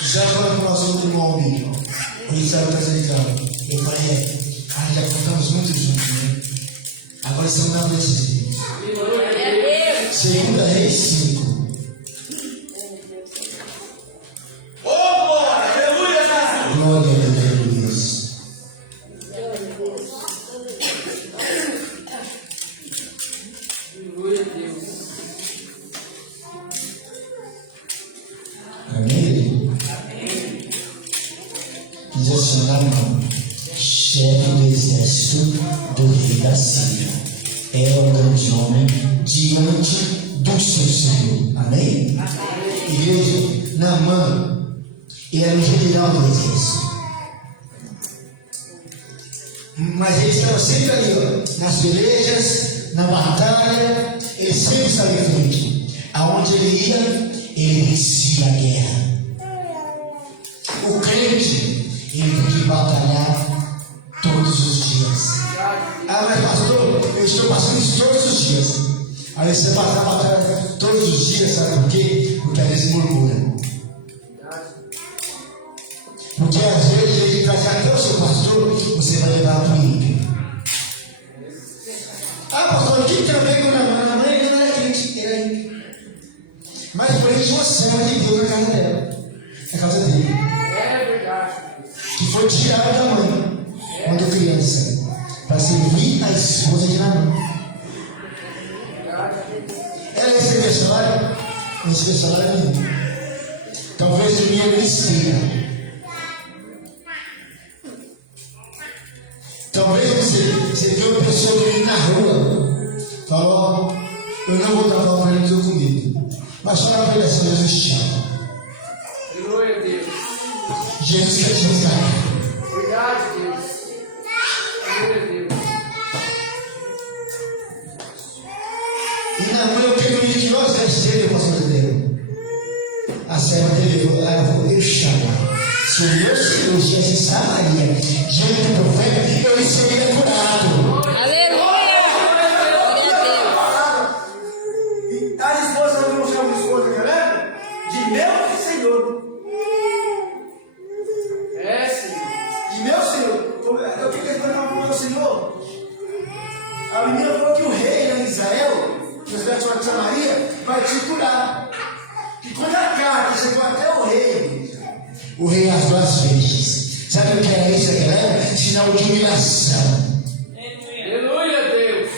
Já falando com o nosso irmão amigo, ele estava trazendo. Eu falei, já contamos muito juntos, né? Agora estamos na noite de Deus. Segunda Reis 5. Glória a Deus. Amém? Diz assim lá, irmão, chefe do exército do rei da Síria, é um grande homem diante do seu Senhor. Amém? Igreja, Naamã, ele era o general do exército. Mas ele estava sempre ali, ó, nas pelejas, na batalha, ele sempre estava em frente. Aonde ele ia, ele vencia a guerra. O crente, ele tem que batalhar todos os dias. Ah, mas pastor, eu estou passando isso todos os dias. Aí você passa a batalha todos os dias, sabe por quê? Porque às vezes murmura. Porque às vezes ele trazer até o seu pastor, você vai levar para o ímpio. Ah, pastor, o que tem a ver com a mãe? Ele não era crente, era ímpio. Mas por isso uma serva de Deus na casa dela, na casa dele. É verdade. Que foi tirada da mãe, quando criança, para servir a esposa de Naamã. Ela recebeu salário? Não recebeu salário nenhum. Talvez dormia a noite inteira. Talvez você viu uma pessoa dormindo na rua. Falou, eu não vou dar para o marido comigo. Mas só na pregação Jesus te ama. Glória a Deus. Jesus quer te buscar. Verdade, Deus. Glória a Deus. E na mãe, eu quero que nós vestiremos, pastor Deus. A serva dele falou, eu chamo. Se o meu Senhor estivesse em Samaria, diante do profeta, eu seria curado. Aleluia. Glória a Deus. E a esposa não chama esposa, galera? De meu Senhor. É, Senhor. De meu Senhor. Eu queria falar para o meu Senhor. A menina falou que o rei de Israel, que os de Samaria, vai te curar. Que quando a carta chegou até o rei as duas vezes. Sabe o que era isso, galera? Sinal de humilhação. Aleluia, Deus.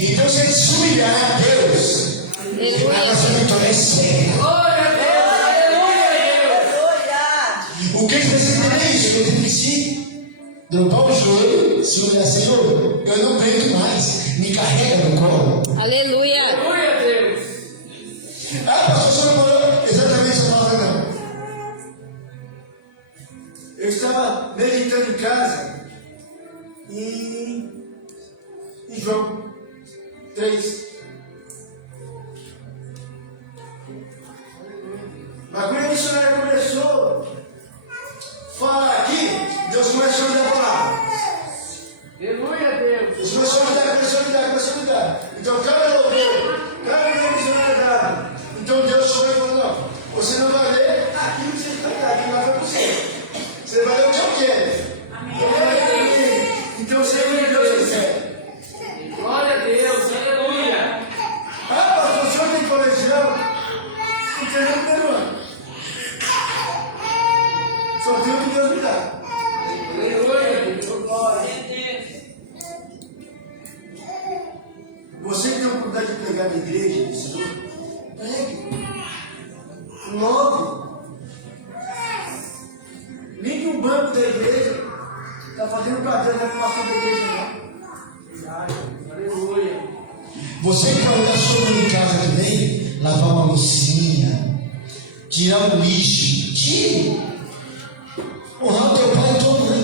Então, se ele se humilhar a Deus, a nossa vitória é séria. Glória a Deus. Aleluia, Deus. O que você entende isso? Eu tenho que se dobrar o joelho, se humilhar, Senhor, eu não aguento mais, me carrega no colo. Aleluia. Aleluia, Deus. Ah, pastor, você não falou exatamente essa palavra, não. Eu estava meditando em casa em João 3. Mas quando a missionária começou a falar aqui, Deus começou a me dar a palavra. Aleluia, Deus. Deus começou a me dar. Então, cada louvor, cada missionária dada. Então, Deus foi e falou, não, você não vai ler aquilo que você está dando, aquilo lá foi você. Você vai ler o que eu quero. Então você vai ler o que você quer. Glória a Deus. Aleluia. Ah, pastor, o senhor tem colegial? Não tem nem primeiro ano. Só tem o que Deus me dá. Aleluia, Deus. Glória a Deus. Você que tem a oportunidade de pregar na igreja do Senhor, pregue. Logo. Nem que o banco da igreja está fazendo cadeira na ocupação da igreja, não. Aleluia. Você que vai olhar sua mãe em casa também, lavar uma loucinha, tirar o lixo, tire. Honrar o teu pai e tua mãe.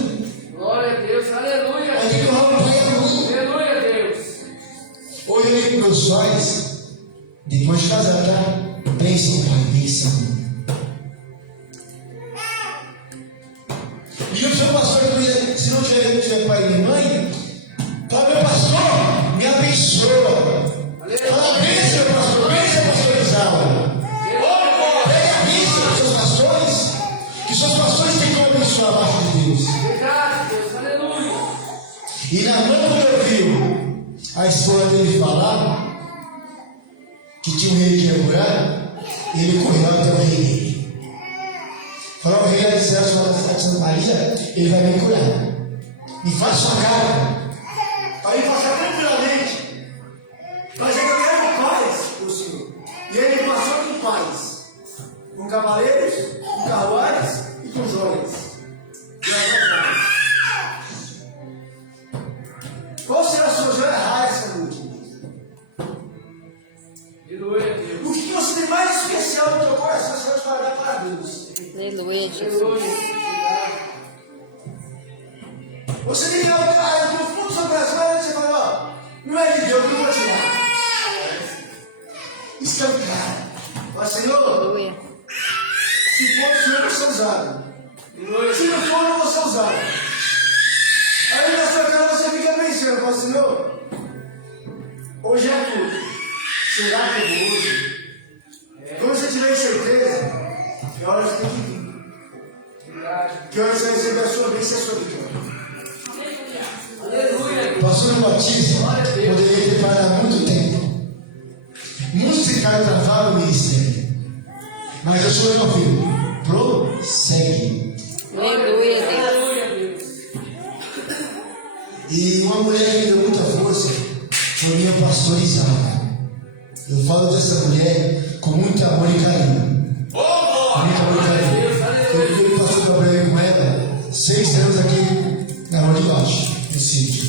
Glória a Deus. Aleluia. Aí tem que honrar o pai e a mãe. Aleluia, Deus. Hoje eu com meus pais, depois de casar, tá? Bênção, pai, bênção. E o seu pastor, se não tiver pai e mãe, fala, meu pastor, me abençoa. Fala, bênção, pastor Isaura. Pega a bênção dos seus pastores, que seus pastores têm como abençoar a parte de Deus. Verdade, Deus. Aleluia. E na mão que ouviu a esposa dele falar que tinha um rei que ia curar, ele correu até o rei dele. Falou, o rei lá de Céus, de Santa Maria, ele vai me curar. Me faz sua cara. Para ele passar tranquilamente. Mas eu quero paz, o Senhor. E ele passou com paz. Com cavaleiros, com carruagens e com joias. Qual será a sua joia rara essa noite? Aleluia, Deus. O que você tem mais especial no teu coração, você vai guardar para Deus. Aleluia, Jesus. Você tem algo no fundo do seu coração, você fala, ó, não é de Deus, não vou tirar. Escancar. Mas, Senhor, Aleluia. se for o Senhor, eu vou ser usado. Se não for, eu não vou ser usado. Aí na sua casa você fica pensando, fala, Senhor, hoje é tudo. Será que eu vou hoje? Quando você tiver certeza, é hora de ter que vir. Batista poderia ter parado há muito tempo. Muitos ficaram travados no ministério. Mas eu sou meu filho. Prossegue. Aleluia, Deus. E uma mulher que me deu muita força foi minha pastora Isaac. Eu falo dessa mulher com muito amor e carinho. Com muito amor e carinho. Eu fui pastor trabalhei com ela 6 anos aqui na rua de baixo, no sítio.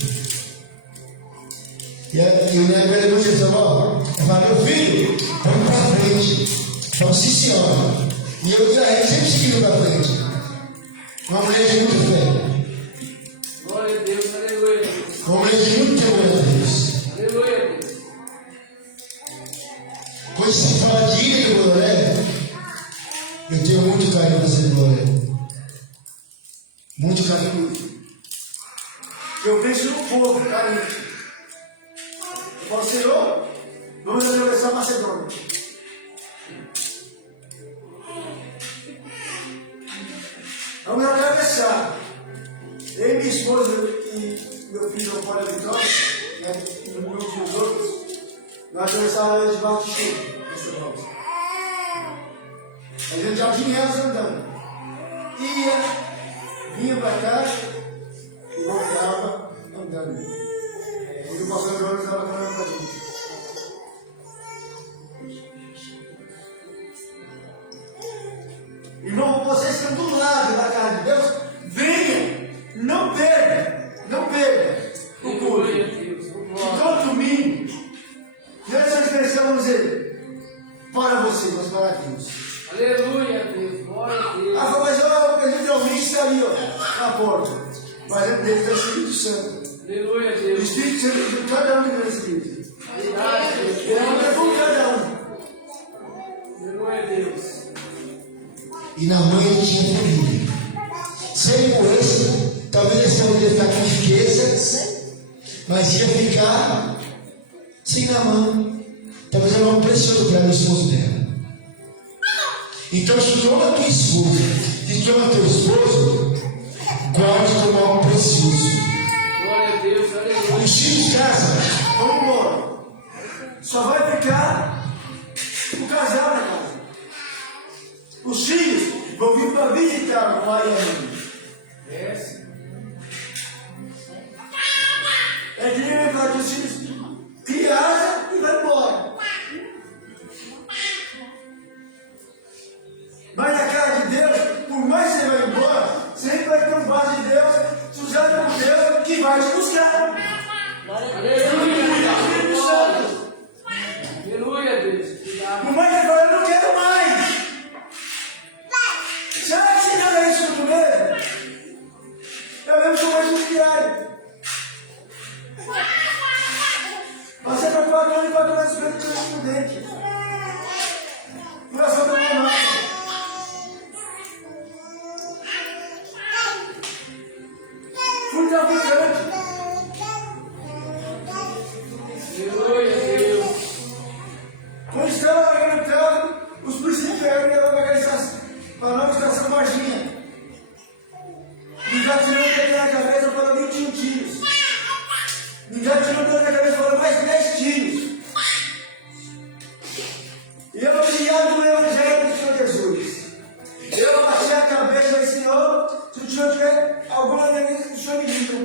E o nego era muito assim, ó, eu falei, meu filho, vamos pra frente. Então, sim senhora. E eu e a gente sempre seguindo pra frente. Uma mulher de muita fé. Glória a Deus, aleluia. Uma mulher de muito temor a Deus. Aleluia, Deus. Quando se fala de ilha do Glória, eu tenho muito carinho pra ser Glória. Muito carinho. Eu penso no povo, carinho. Eu falo, Senhor, vamos atravessar a Macedônia. Vamos atravessar. Eu e minha esposa e meu filho João Paulo Vitória, e os outros, nós atravessávamos debaixo de chuva. A gente já tinha elas andando. Vinha para cá e voltava andando. E o pastor João estava falando para a gente. Irmão, vocês estão do lado da casa de Deus, venham, não percam o culto. E todo domingo, nessa expressão, vamos dizer, para você, mas para Deus. Aleluia, Deus. Glória a Deus. Ah, mas eu literalmente está ali, ó, na porta. Mas é dentro do Espírito Santo. Aleluia, O Deus. Espírito Santo é de cada um que vem esse livro. Verdade, Deus. Ele é por cada um. Aleluia, Deus. E na mãe ele tinha família. Se ele morresse, talvez esse homem ia ficar com riqueza, mas ia ficar sem na mão. Talvez era um precioso para o esposo dela. Então, se tu ama a tua esposa, se tu ama teu esposo, guarde como algo precioso. Glória a Deus, aleluia. Os filhos de casa, Vamos embora. Só vai ficar o casal na casa. Os filhos vão vir para visitar o pai e a mãe. É que nem falar que os filhos criaram e vai embora. Mas na casa de Deus, por mais que você vai embora, sempre vai ter um vaso de Deus, usado por Deus, que vai te buscar. Aleluia, Deus. Aleluia, Deus. Por mais que agora eu não quero mais. Será que você não é isso mesmo? Eu mesmo sou mais um diário. Você vai 4 anos e 4 anos esperando que eu estudante. Coração da minha mãe. Fui traficante. Aleluia, Deus. Quando estava largando o carro, os policiais vieram e ela para a nova estação Varginha. Me gatilhou o dedo na cabeça, foram 21 tiros. Me gatilhou o dedo na cabeça, foram mais 10 tiros. E eu obrigado no Evangelho do Senhor Jesus. Eu abaixei a cabeça e falei, Senhor, se o Senhor tiver alguma negligência, o Senhor me diga.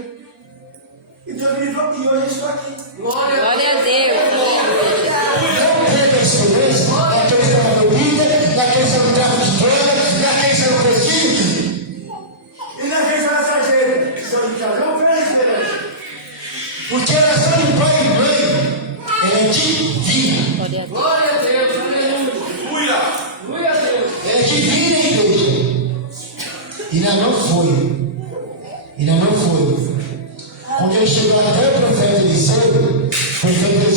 E Deus me livrou e hoje eu estou aqui. Glória a Glória a Deus. Deus. não pega a esperança naqueles que estão na bebida, naqueles que estão no tráfico de drogas, naqueles que estão no presídio. E na vez da sargento, que são de casa, não perde a esperança. Porque a oração de pai e mãe é divina. Glória a Deus. Glória a Deus, aleluia. Glória a Deus. É divina, igreja. E ainda não foi. Ainda não foi. Quando ele chegou até o profeta Eliseu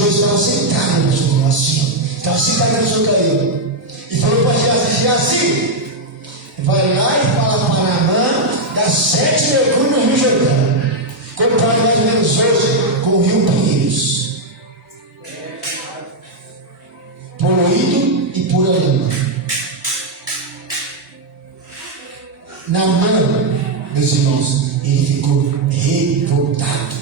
estava sentado no chão, assim. Estava sentado no chão caiu. E falou para Geazi, vai lá e fala para Naamã, dá 7 mergulhos no Rio Jordão. Comparado mais ou menos hoje com o Rio Pinheiros. Poluído e pura lama. Naamã, meus irmãos, ele ficou revoltado.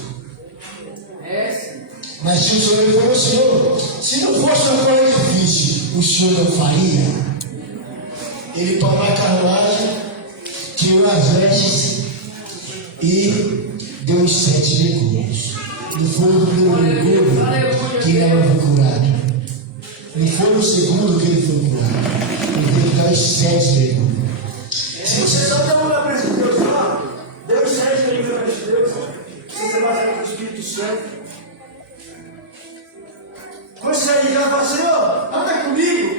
Mas se o Senhor me falou, Senhor, se não fosse uma coisa difícil, o Senhor não faria? Ele parou a carruagem, tirou as vestes e deu os 7 mergulhos. Não foi o primeiro mergulho que ela foi curada. Não foi o segundo que ele foi curado. Ele teve que dar os 7 mergulhos. Se você só tem uma presença de Deus lá, Deus serve a livre de Deus. Você vai fazer com o Espírito Santo. Quando você sair de lá, fala, Senhor, anda comigo.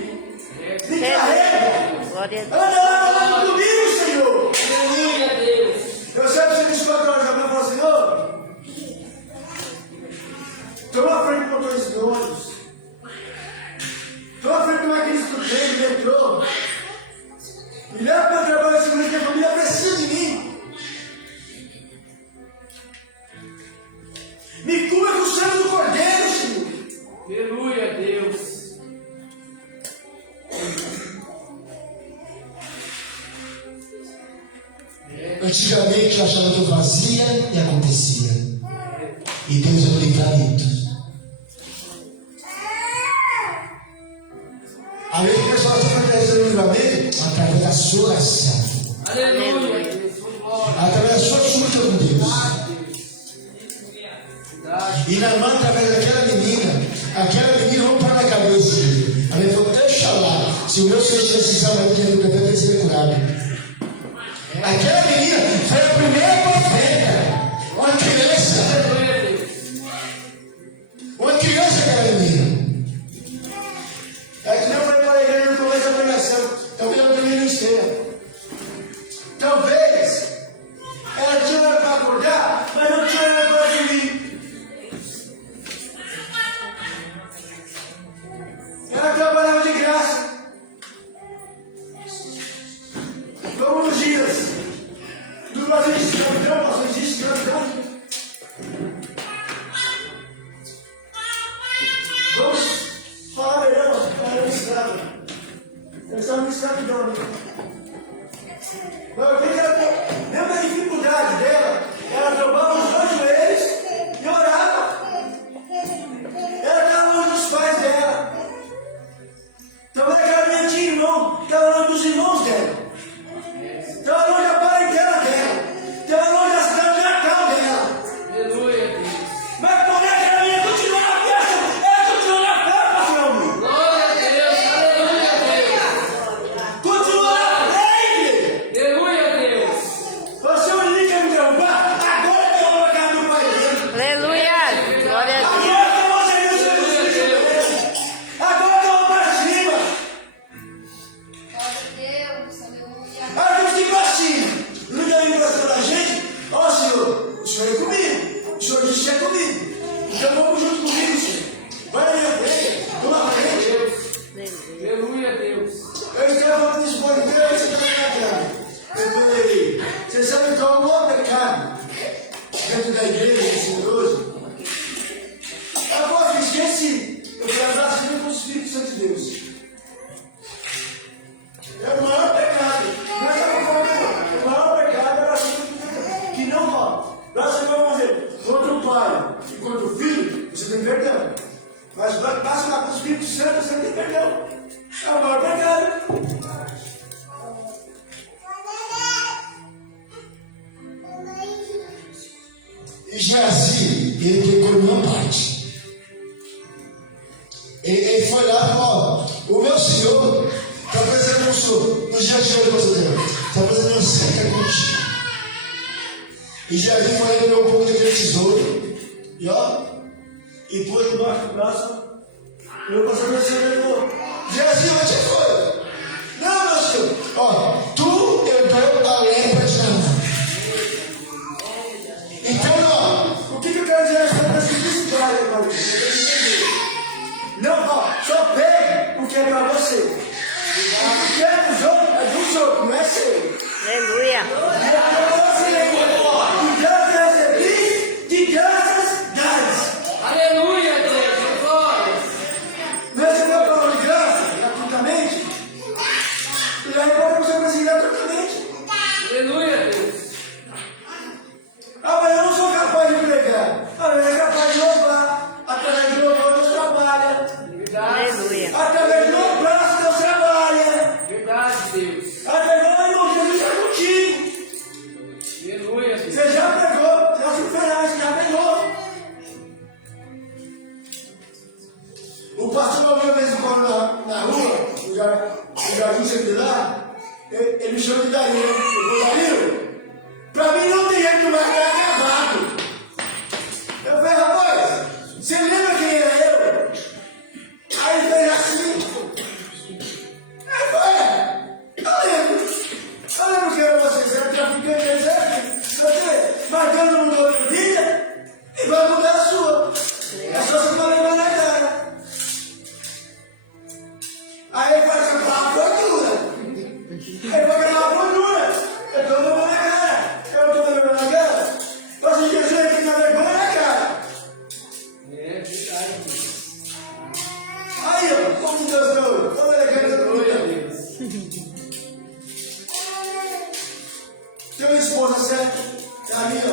Me carrega. Anda comigo, Senhor. Aleluia, Deus. Eu sei que você 24 horas da manhã fala, Senhor, estou à frente do motorista de ônibus. Estou à frente do maquinista do trem, do metrô. Me leva para o trabalho de segurança, que a família precisa de mim. Me cubra com o sangue do Cordeiro, Senhor. Aleluia, Deus. Antigamente eu achava que eu fazia e acontecia. E Deus é um livramento. A vez que o pessoal está fazendo livramento, através da sua oração. Aleluia, Deus. Através da sua súplica com Deus. E na mão, através daquela menina não para na cabeça dele. A menina falou, deixa lá. Se o meu Senhor tivesse salvado dentro do café, ele seria curado. Aquela menina foi a primeira profeta. Uma criança aquela menina. É que não foi para a igreja no começo da pregação. Talvez ela tenha não esteja. Talvez ela tinha hora para acordar, mas não tinha hora para dormir. Ela trabalhava de graça. Como nos dias do Brasil de escravidão, passou de escravidão. Vamos falar melhor, ela era escrava. Ela estava no escravidão, né? Mas eu vi que ela, mesmo na dificuldade dela, ela dobrava os 2 joelhos e orava. Ela estava longe dos pais dela. Também aquela menina tinha irmão, estava longe dos irmãos dela. Estava longe da parentela dela. Estava longe da cidade natal dela. Aleluia, Deus. Mas porém aquela menina continuou na festa. Ela continuou na festa, pastor. Glória a Deus. Aleluia, Deus. Continuou na frente. Aleluia, Deus. Você é o único que quer me derrubar. Agora que eu vou pegar meu pai dentro. Aleluia. Glória a Deus. Agora que eu vou sair do seu espírito. Agora que eu vou para cima. Ah, Deus tem pastinho. Nunca vem para cima da gente. Ó, Senhor, o Senhor é comigo. O Senhor disse que é comigo. Então vamos junto comigo, Senhor. Vai na minha frente. Vamos na frente. Aleluia, Deus. Eu estava falando isso por inteiro, você está na minha cara. Eu falei, você sabe qual é o maior pecado dentro da igreja, desse Senhor? Agora, eu esqueci. Eu fui abraçado com o Espírito Santo de Deus. É o maior pecado. Mas é o maior pecado é a que não pode. Nós vamos fazer contra o pai e contra o filho, você tem perdão. Mas passa lá com o Espírito Santo, você não tem perdão. É o maior pecado. E Geazi, ele pegou uma parte. Ele foi lá e falou, o meu senhor está fazendo um senhor, no dia de hoje, está fazendo uma cerca contigo. E Geazi foi lá e pegou um pouco daquele tesouro, e ó, E pôs debaixo do braço. Eu passei por cima e falou, Geazi, onde foi? Não, meu senhor, ó, tu herdou a lepra de Naamã. Então, ó, o que eu quero dizer sobre essa simplicidade, irmão? Não, ó, só pegue o que é para você. O que é dos outros é dos outros, não é seu. Aleluia. É para você. De graças recebi, de graças dás. Aleluia, Deus. Glória. Não recebeu a palavra de graça gratuitamente? E aí pode você conseguir gratuitamente. Aleluia, Deus. Ah, mas eu não sou capaz de pregar. Ah, mas é capaz de louvar através Mas Deus não mudou a minha vida e vai mudar a sua. É só você não levar na cara. Aí ele faz a gordura. Aí vai gravar a gordura. Eu estou levando na cara. Eu não estou levando na cara. Mas Jesus aqui está levando na cara. É verdade. Aí, ó, como Deus deu hoje. Olha a cara do Glória a Deus. Tem uma esposa certa, tá ali, ó,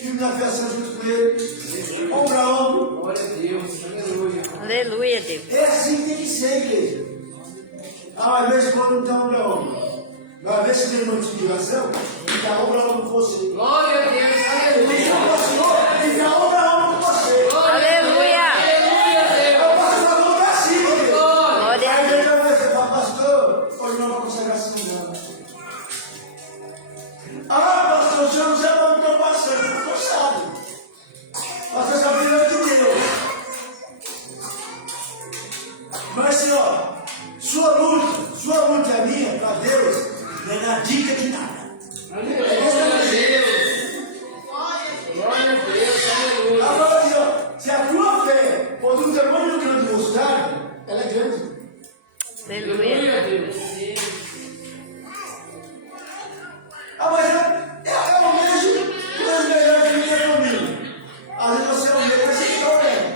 vive na festa junto com ele, ombro a ombro. Glória a Deus. Aleluia. Aleluia, Deus. É assim que tem que ser, igreja. Ah, às vezes quando não tem ombro a ombro. Mas às vezes tem uma inspiração, fica ombro a ombro com você. Glória a Deus. Aleluia. Fica ombro a ombro com você. Aleluia. Aleluia, Deus. Eu passo a mão pra cima, igreja. Glória a Aí a Deus. igreja vai falar, pastor, hoje não vai conseguir assim, não. Ah, pastor, o senhor não sabe onde estou passando. O pastor sabe. O pastor sabe de Deus. Mas, Senhor, sua luta e a minha, para Deus, não é na dica de nada. Glória a Deus. Glória a Deus. Aleluia. Agora, Senhor, se a tua fé for do tamanho do grande mostarda, ela é grande. Aleluia. Glória a Deus. Ah, mas eu vejo coisas melhores que minha família. Às vezes você não vê, mas você está olhando.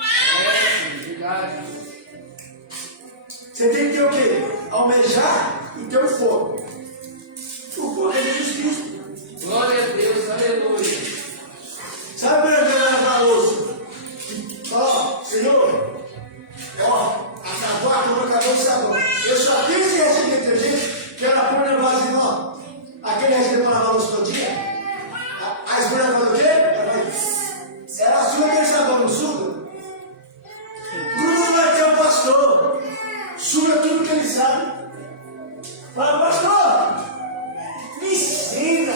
É verdade. Você tem que ter o quê? Almejar e ter o fogo. O fogo é Jesus Cristo. Glória a Deus. Aleluia. Sabe quando ela falou? Ó, Senhor, ó, acabou o sabão. Eu só tenho esse resto de detergente que ela põe no vaso, ó. Aquele resto de lavar louça todo dia. A escolha fala o quê? Ela suga aquele sabão, não suga? Tudo vai ter um pastor. Suga tudo que ele sabe. Fala, pastor, me ensina.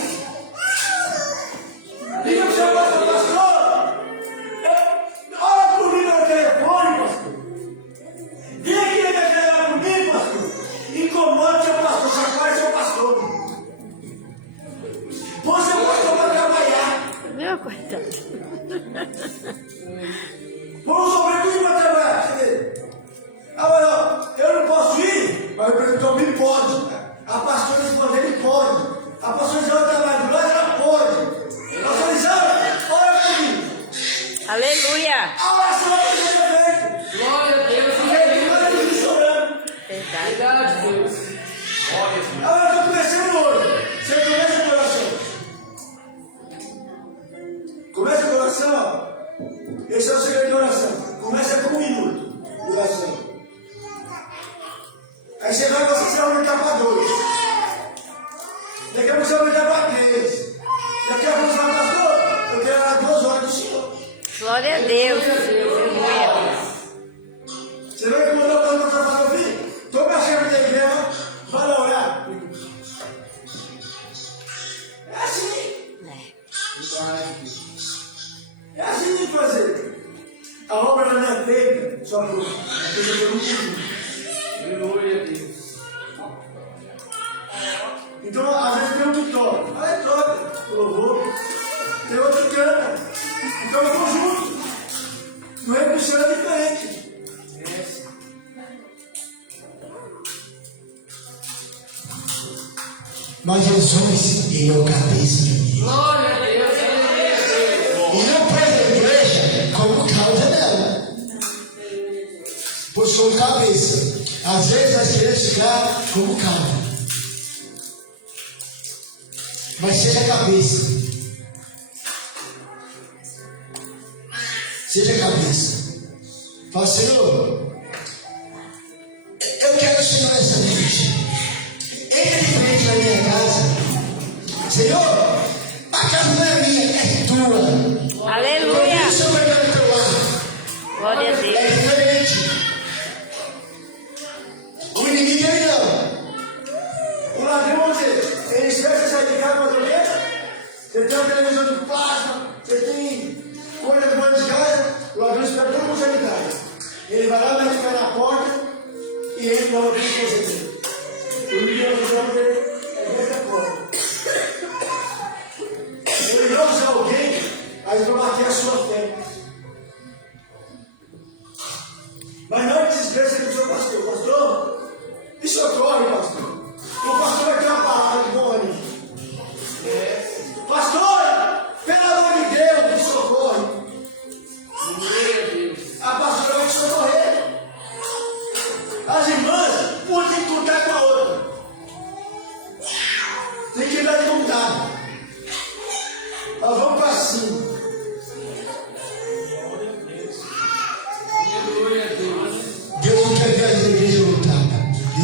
Liga para o seu pastor, pastor. Olha por mim no telefone, pastor. Vem aqui na minha casa comigo, pastor. Incomoda seu pastor, chacoalha seu pastor. Põe seu pastor para trabalhar. Meu coitado. Vamos sobreviver para trabalhar. Agora, eu não posso ir, mas o presidente me pode. A pastora respondeu, ele pode. A pastora Isabel trabalha do lado, ela pode. Pastora Isabel, olha para mim. Aleluia. A oração vai ser feita. Glória a Deus. Olha ele chorando. Verdade. Verdade, Deus. Agora eu estou começando hoje. Você começa com oração. Começa com oração, ó. Esse é o segredo de oração. Começa com 1 minuto de oração. Aí você vai você aumentar para 2. Daqui a pouco você aumentar para 3. Daqui a pouco você vai, pastor, eu quero orar 2 horas do Senhor. Glória a Deus. Aleluia. Você vai incomodar o pastor para falar, filho? Toma a chave da igreja, vai lá orar. É assim. É assim que tem que fazer. A obra não é feita só por a coisa que eu não consigo. Aleluia a Deus. Então, às vezes tem um que toca. Aí toca, o louvor. Tem outro que canta. Então, eu vou junto. Não é puxando diferente. Mas Jesus, ele é o cabeça de mim. Glória a Deus. Aleluia a Deus. E não põe a igreja como causa dela. Pois como cabeça. Às vezes nós queremos ficar como causa. Mas seja cabeça. Seja cabeça. Fala, Senhor, eu quero o Senhor essa noite. Entra de frente na minha casa. Senhor, a casa não é minha, é tua. Aleluia. Por isso eu vou entrar no teu lar. Glória a É Deus. diferente. O inimigo ele não. O ladrão, vamos dizer, ele espera você sair de casa para dormir. Você tem uma televisão de plasma, você tem coisa de banho de casa. O ladrão espera todo mundo sair de casa. Ele vai lá, mete o pé na porta e entra lá para você. O inimigo é dessa porta.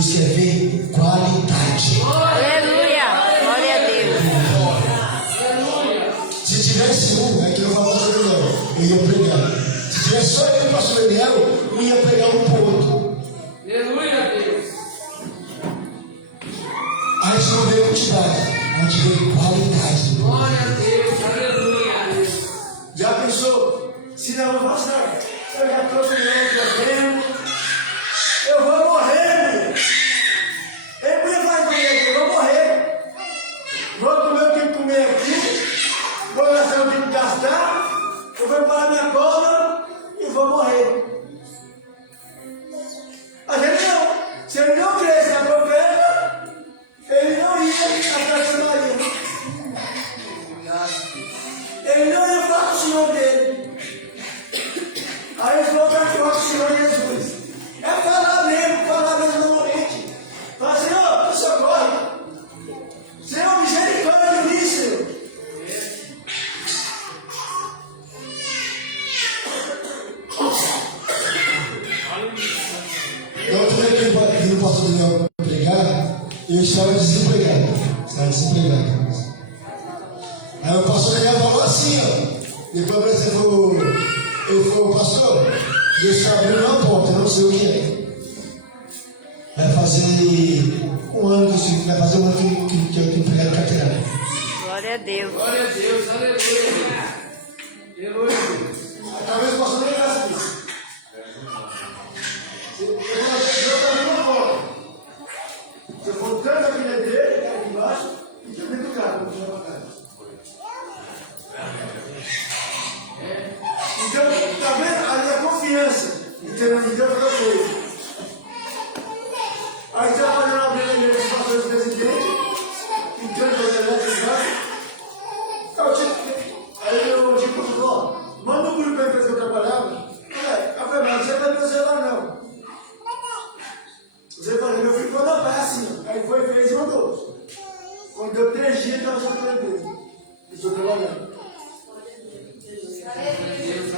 Deus quer ver qualidade. Aleluia. Glória a Deus. Se tivesse um, é que eu falava sobre não, eu ia pregar. Se tivesse só eu e o pastor Daniel, eu ia pregar um pro outro. Aleluia, Deus. A gente não vê quantidade, a gente vê qualidade. Glória a Deus. Aleluia. Já pensou? Se não, eu faço nada. Eu já trouxe o meu problema. Eu vou morrer, mulher. Ele podia falar comigo aqui, eu vou morrer. Vou comer o que comer aqui. Vou gastar o que gastar. Eu vou parar minha cola e vou morrer. A gente não. Se ele não cresce na profeta, ele não ia atrás de Maria. Ele não ia falar com o Senhor dele. Aí eles vão para falar com o Senhor Jesus. É falar mesmo normalmente. Fala, Senhor, me socorre. Senhor, misericórdia de mim, Senhor. Na outra vez que eu vim no pastor Daniel pregar, eu estava desempregado. Aí o pastor Daniel falou assim, ó. Depois ele falou, pastor, Deus está abrindo uma porta, eu não sei o que é. Vai fazer um ano que eu empregado carteirada. Glória a Deus. Glória a Deus. Aleluia. Aleluia. Talvez o pastor nem graça disso. Eu também não posso. Se eu for tanto aqui dentro dele, aqui embaixo, e também do carro, não vou para casa. Então, está vendo? Ali a confiança em ter um Deus para coisa. Aí trabalhando na igreja dos pastores presidentes, entrando na igreja embaixo. Aí eu digo, ó, manda um grupo para a empresa que eu trabalhava. Eu falei, mas você não vai me celular não. Você falou, meu filho foi na praia assim, ó. Aí foi, fez e mandou. Quando deu 3 dias, eu estava saindo da empresa. Estou trabalhando.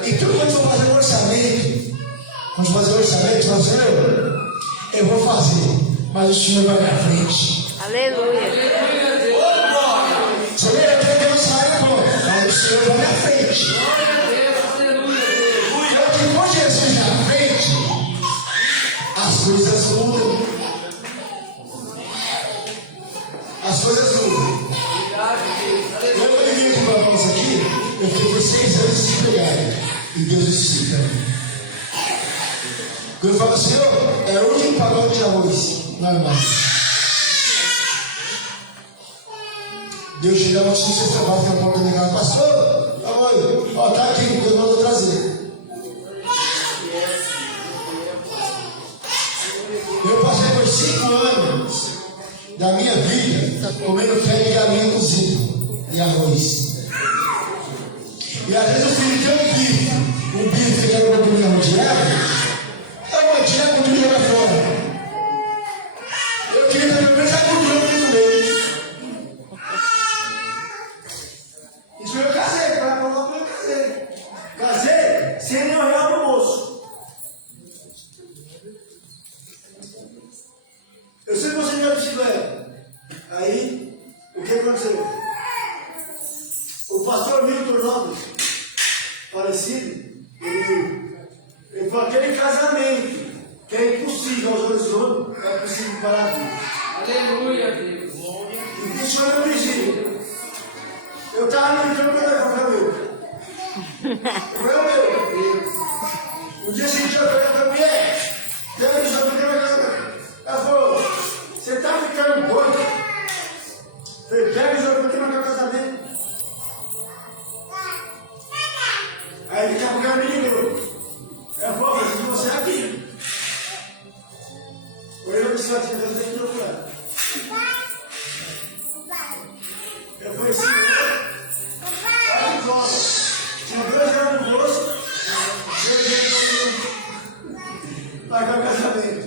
Então, quando for fazer um orçamento, Senhor, eu vou fazer, mas o Senhor vai na frente. Aleluia. Senhor, eu tenho um salário bom, mas o Senhor vai na frente. Porque com Jesus na frente, as coisas mudam. As coisas mudam. Eu vim aqui para nós aqui, eu fiquei 6 anos desempregado. E Deus explica. Quando eu falo, Senhor, é o último pacote de arroz, não é mais. Deus te dá uma notícia de trabalho que a porta da casa, pastor, ó, tá aqui, eu mando trazer. Eu passei por 5 anos da minha vida comendo pé de galinha cozido e arroz. E às vezes o filho tem um bife que era uma comida rodeada, eu vou tirar a comida e jogar fora. Eu queria ter pelo menos a gordura para comer. Isso eu casei, para falar que eu casei. Casei sem nenhum real no bolso. Eu sempre gostei de bicicleta. Aí, o que aconteceu? O pastor Milton Lopes, falecido, ele falou: aquele casamento que é impossível aos olhos do homem, é possível para Deus. Aleluia, Deus. E isso foi meu vigia. Eu estava no campo da família. Foi o meu. No dia seguinte eu falei para a mulher: pega isso aqui na cama. Ela falou: você está ficando doido? Eu falei: pega isso aqui no meu casamento. Aí ele daqui a pouco ela me ligou. Ela falou: mas você é aqui. Ou eu disse: eu tenho que procurar. Eu falei assim: olha de volta. Tinha 2 anos no bolso. Eu dei pagar o casamento.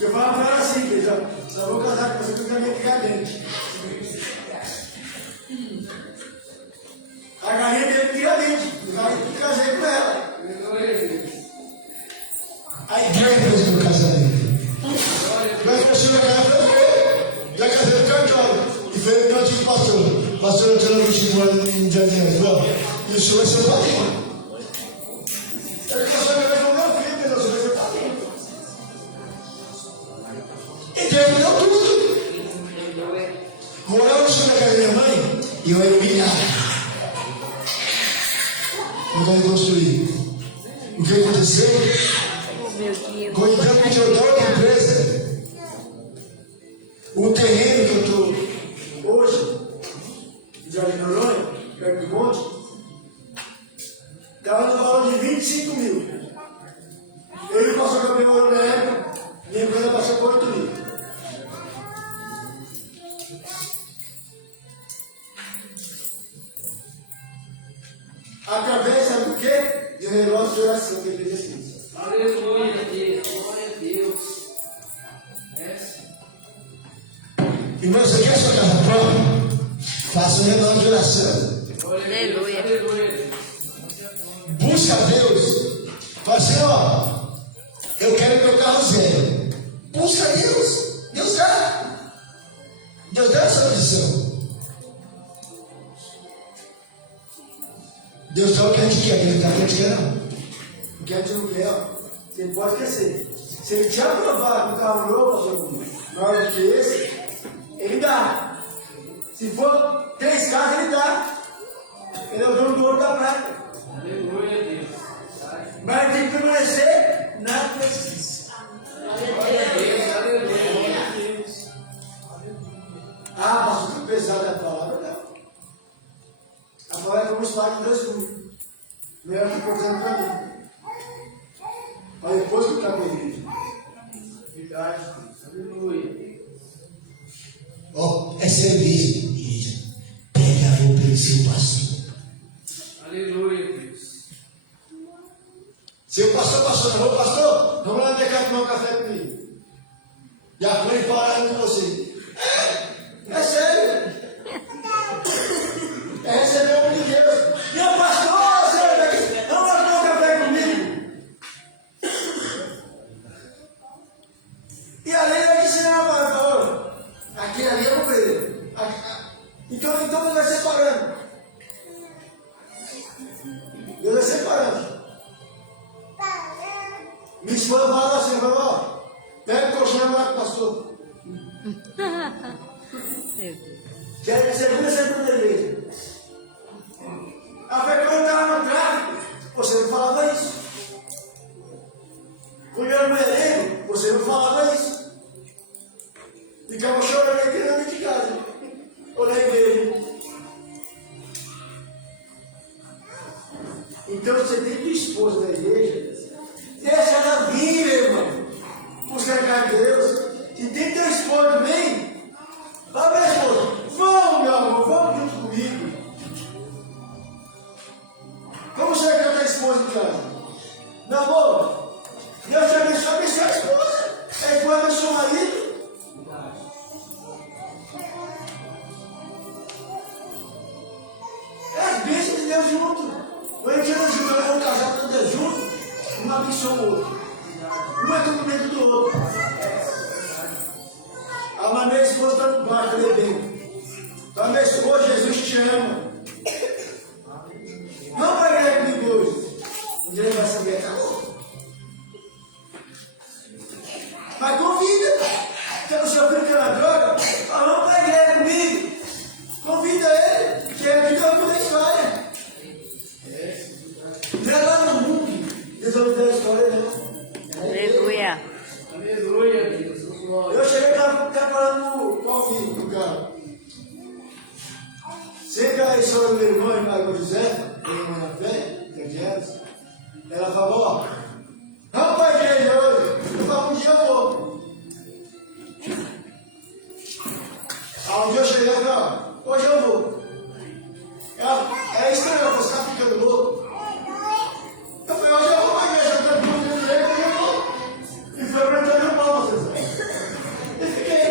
Eu falava para ela assim: só vou casar com você porque eu quero ficar dentro. A galinha dele tira dente. Eu casei com ela. A igreja fez o meu casamento. veio meu antigo pastor Antônio Vitimora em Jardim. E o senhor vai ser o padrinho. Ele casou minha vez com meu filho, mas o senhor vai ser o padrinho. E Deus me deu tudo. Quando eu cheguei na casa da minha mãe, eu era humilhado. Quando eu construí. O que aconteceu? Com o tempo que eu dou a empresa, o terreno que eu estou hoje, em Jardim Noronha, perto do monte, estava no valor de 25 mil. Ele passou com a minha hora na época, minha empresa passou por 8 mil. Através, sabe do quê? De um relógio de oração que ele fez. Aleluia, Deus. Glória a Deus. Irmão, você quer sua casa própria? Faça um relógio de oração. Aleluia. Busca a Deus. Fala assim, ó. Eu quero meu carro zero. Busca a Deus. Deus dá. Deus dá essa condição. Deus dá o que a gente quer. Deus dá o que a gente quer, não. O que a gente não quer, ó, você pode esquecer. Se ele te aprovar com um carro novo, maior do que esse, ele dá. Se for 3 carros, ele dá. Ele é o dono do ouro da prata. Aleluia, Deus. Mas tem que permanecer na presença. Ah, pastor, que pesada a palavra, não. A palavra é como espada de 2 gumes. Melhor que contando para mim. Aí depois que está com a igreja. Verdade. Aleluia. Ó, é serviço, igreja. Pega a roupa do seu pastor. Aleluia, Deus. Seu pastor passou na rua, pastor, vamos lá no mercado tomar um café comigo. E a mãe fala com você. É sério. É receber o homem de Deus. Meu pastor, você não vai tomar um café comigo. E ali vai te ensinar a palavra. Aqui ali é o preso. Então Deus vai separando. Deus vai separando. Minha esposa fala assim, ó, pega o colchão e vai com o pastor. Que é a segunda igreja. A fé quando eu estava no tráfico, você não falava isso. Quando eu era no elenco, você não falava isso. Ficava chorando aqui dentro de casa, ou na igreja. Então você tem que expor da igreja, deixa ela vir, meu irmão, buscar Deus. E tem teu esposo também, vai para a esposa, vamos, meu amor, vamos junto comigo. Como você vai cantar a esposa em casa? Meu amor, Deus te abençoe a esposa. A esposa abençoa o marido. É as bênçãos de Deus junto. Quando a gente anda junto, ela é um casal que anda junto, um abençoa o outro. Um é documento do outro. A minha esposa está no bar, está bebendo. Então, minha esposa, Jesus te ama. Não vai ganhar comigo hoje. Um dia ele vai saber, acabou. Mas convida. Se o seu filho quer na droga, fala, não vai ganhar comigo. Convida ele, que é aqui que eu vou a história. Não é lá no mundo. Deus vai me dar a história, não. Aleluia. Aleluia, Deus. Eu cheguei para falando com o filho do cara. Sempre a história do meu irmão, irmão José, meu irmão na fé, ela falou, ó, vamos para a igreja hoje. Eu falo, um dia eu vou. Aí um dia eu cheguei e falei, ó, hoje eu vou. Ela estranhou, você está ficando louco. Eu falei, hoje eu vou para a igreja, eu estou com o direito, hoje eu vou. E foi para entrar no pau, vocês. E fiquei.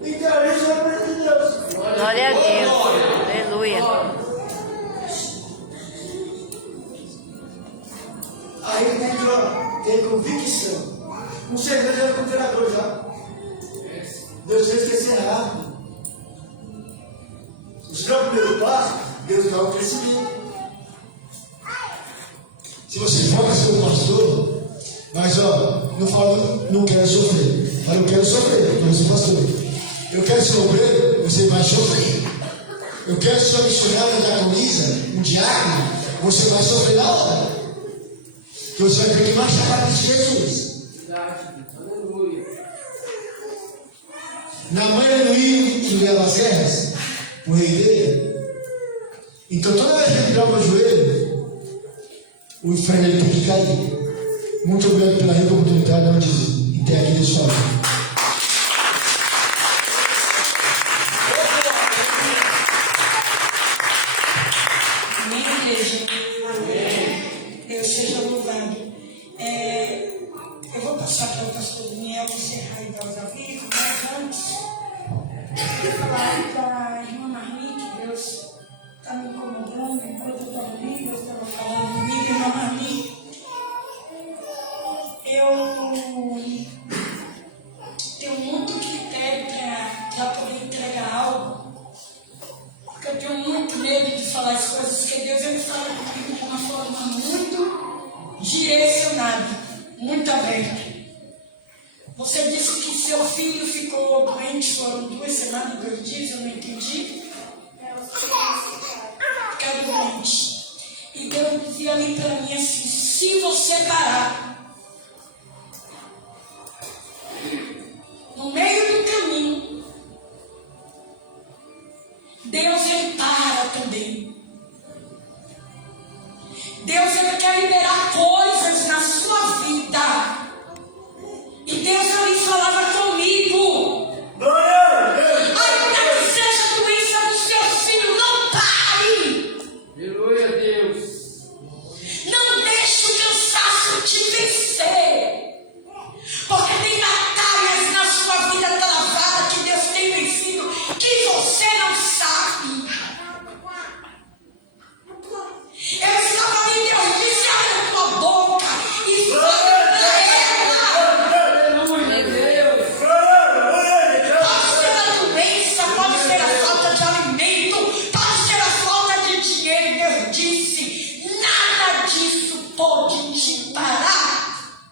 Então, isso é a presença de Deus. Glória a Deus. Aleluia. Aí tem convicção. Com certeza era com o treinador já. Deus fez que ser rápido. Deus dá o crescimento. Se você foca ser um pastor, mas não fala, não quero sofrer. Mas eu quero sofrer, porque eu sou pastor. Eu quero ser obreiro, você vai sofrer. Eu quero ser uma missionária diaconisa, um diácono, você vai sofrer na hora. Porque você vai ter que marchar para Cristo Jesus. Na manhã não ia as guerras, o rei dele. Então toda vez que ele virar o meu joelho, o inferno ele tem que cair. Muito obrigado pela rica oportunidade de ter aqui nesse falando. Amém, igreja? Amém. Deus seja louvado. Eu vou passar para o pastor Daniel encerrar e dar os avisos, mas antes, eu vou falar para a irmã Marli, que Deus está me incomodando, enquanto eu estava ali, Deus estava falando comigo, irmã Marli. Eu tenho muito critério para poder entregar algo, porque eu tenho muito medo de falar as coisas, que Deus ele fala comigo de uma forma muito direcionada, muito aberta. Você disse que seu filho ficou doente, foram 2 semanas, 2 dias, eu não entendi. Ficar doente. E Deus dizia ali para mim assim, se você parar no meio do caminho, Deus ele para também. Deus ele quer liberar coisas na sua vida. E Deus ali falava comigo. Ainda que seja a doença do seu filho, não pare. Aleluia, Deus. Não deixe o cansaço te vencer. Porque tem batalhas na sua vida travada que Deus tem vencido, que você não sabe. Eu estava ali, Deus disse, abre a tua boca e fala para ela. Aleluia, Deus. Pode ser a doença, pode ser a falta de alimento, pode ser a falta de dinheiro. Deus disse, nada disso pode te parar.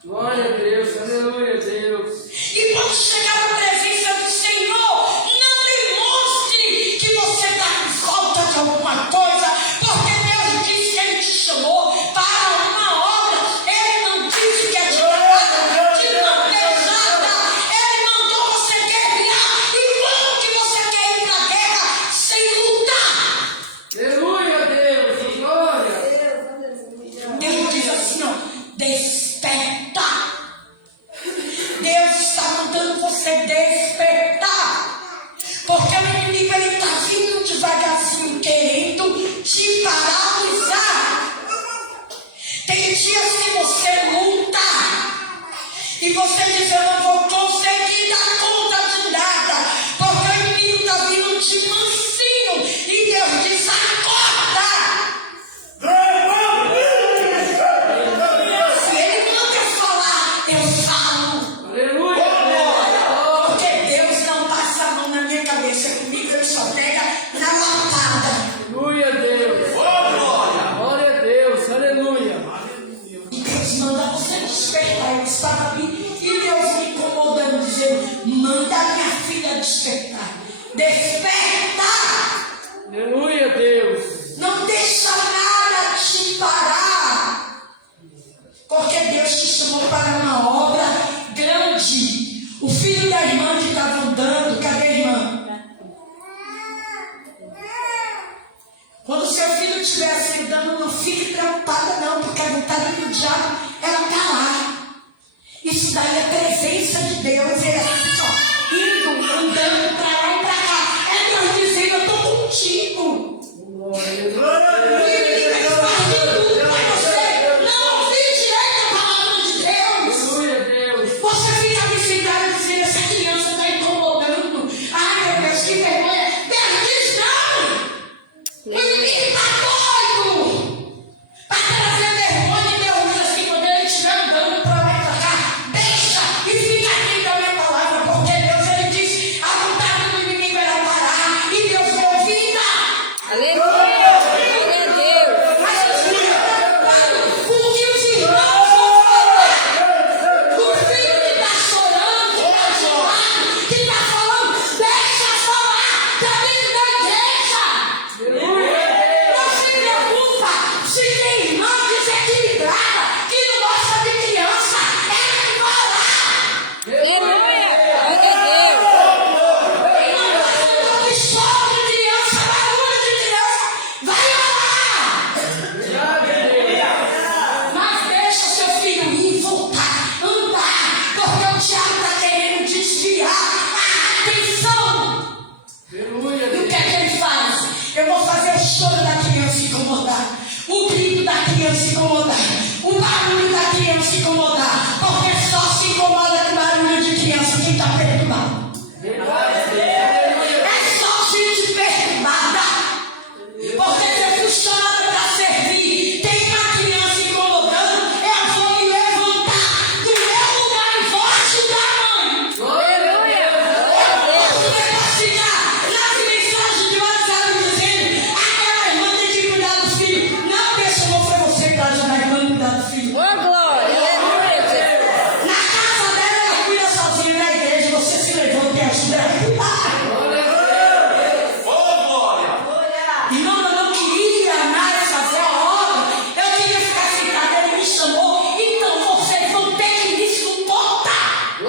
Glória a Deus, aleluia, Deus. E quando chegar na presença do Senhor, não demonstre que você está com falta de alguma coisa, porque Deus disse que Ele te chamou para uma obra. Ele não disse que é de nada, de não pesada. Ele mandou você guerrear. E como que você quer ir para a guerra sem lutar? Aleluia, Deus. Glória. Deus diz assim, ó, desperta. Deus está mandando você despertar. Porque o inimigo ele está vindo devagarzinho, querendo te paralisar. Tem dias que você luta e você diz, eu não vou conseguir dar conta de nada, porque o inimigo está vindo de mansinho. E Deus diz, acorda. Se ele manda falar, eu falo. Aleluia, Deus. Porque Deus não passa a mão na minha cabeça. Comigo ele só pega na lapada. Aleluia, Deus. Glória a Deus, aleluia. E Deus manda você despertar. Eu estava ali e Deus me incomodando, dizendo, manda minha filha despertar. Desperta! Aleluia, Deus. Não deixa nada te parar. Porque Deus te chamou para uma obra grande. O filho da irmã que estava andando, cadê a irmã? Quando seu filho estivesse andando, não fique preocupada não, porque a vontade do diabo, ela está lá. Isso daí é a presença de Deus. Ele é assim, ó, indo, andando para lá e para cá. É Deus dizendo, eu estou contigo. O inimigo ele faz de tudo para você não ouvir direito a palavra de Deus. Aleluia, Deus. Você fica me sentado dizendo, essa criança está incomodando. Ai, meu Deus, que vergonha. Deus diz não. O inimigo está doido para trazer vergonha. E Deus diz assim, quando ele estiver andando para lá e para cá, deixa e fica aqui com a minha palavra, porque Deus ele diz, a vontade criança incomodar. O barulho da criança incomodar. Porque só se incomoda com barulho de criança quem está perturbado. É só gente perturbada. Porque você foi chamado para servir. Tem uma criança incomodando. Eu vou me levantar do meu lugar e vou ajudar a mãe. Você vai ficar nas mensagens de WhatsApp dizendo: aquela irmã tem que cuidar do filho. Não, pensa, não foi você que está ajudando a irmã a cuidar do filho. Ô, glória. Aleluia. Na casa dela, ela cuida sozinha. Na igreja, você se levanta e ajuda ela a cuidar. Irmão, eu não queria mais fazer a obra. Eu queria ficar sentada. Ele me chamou. Então vocês vão ter que me suportar. Ele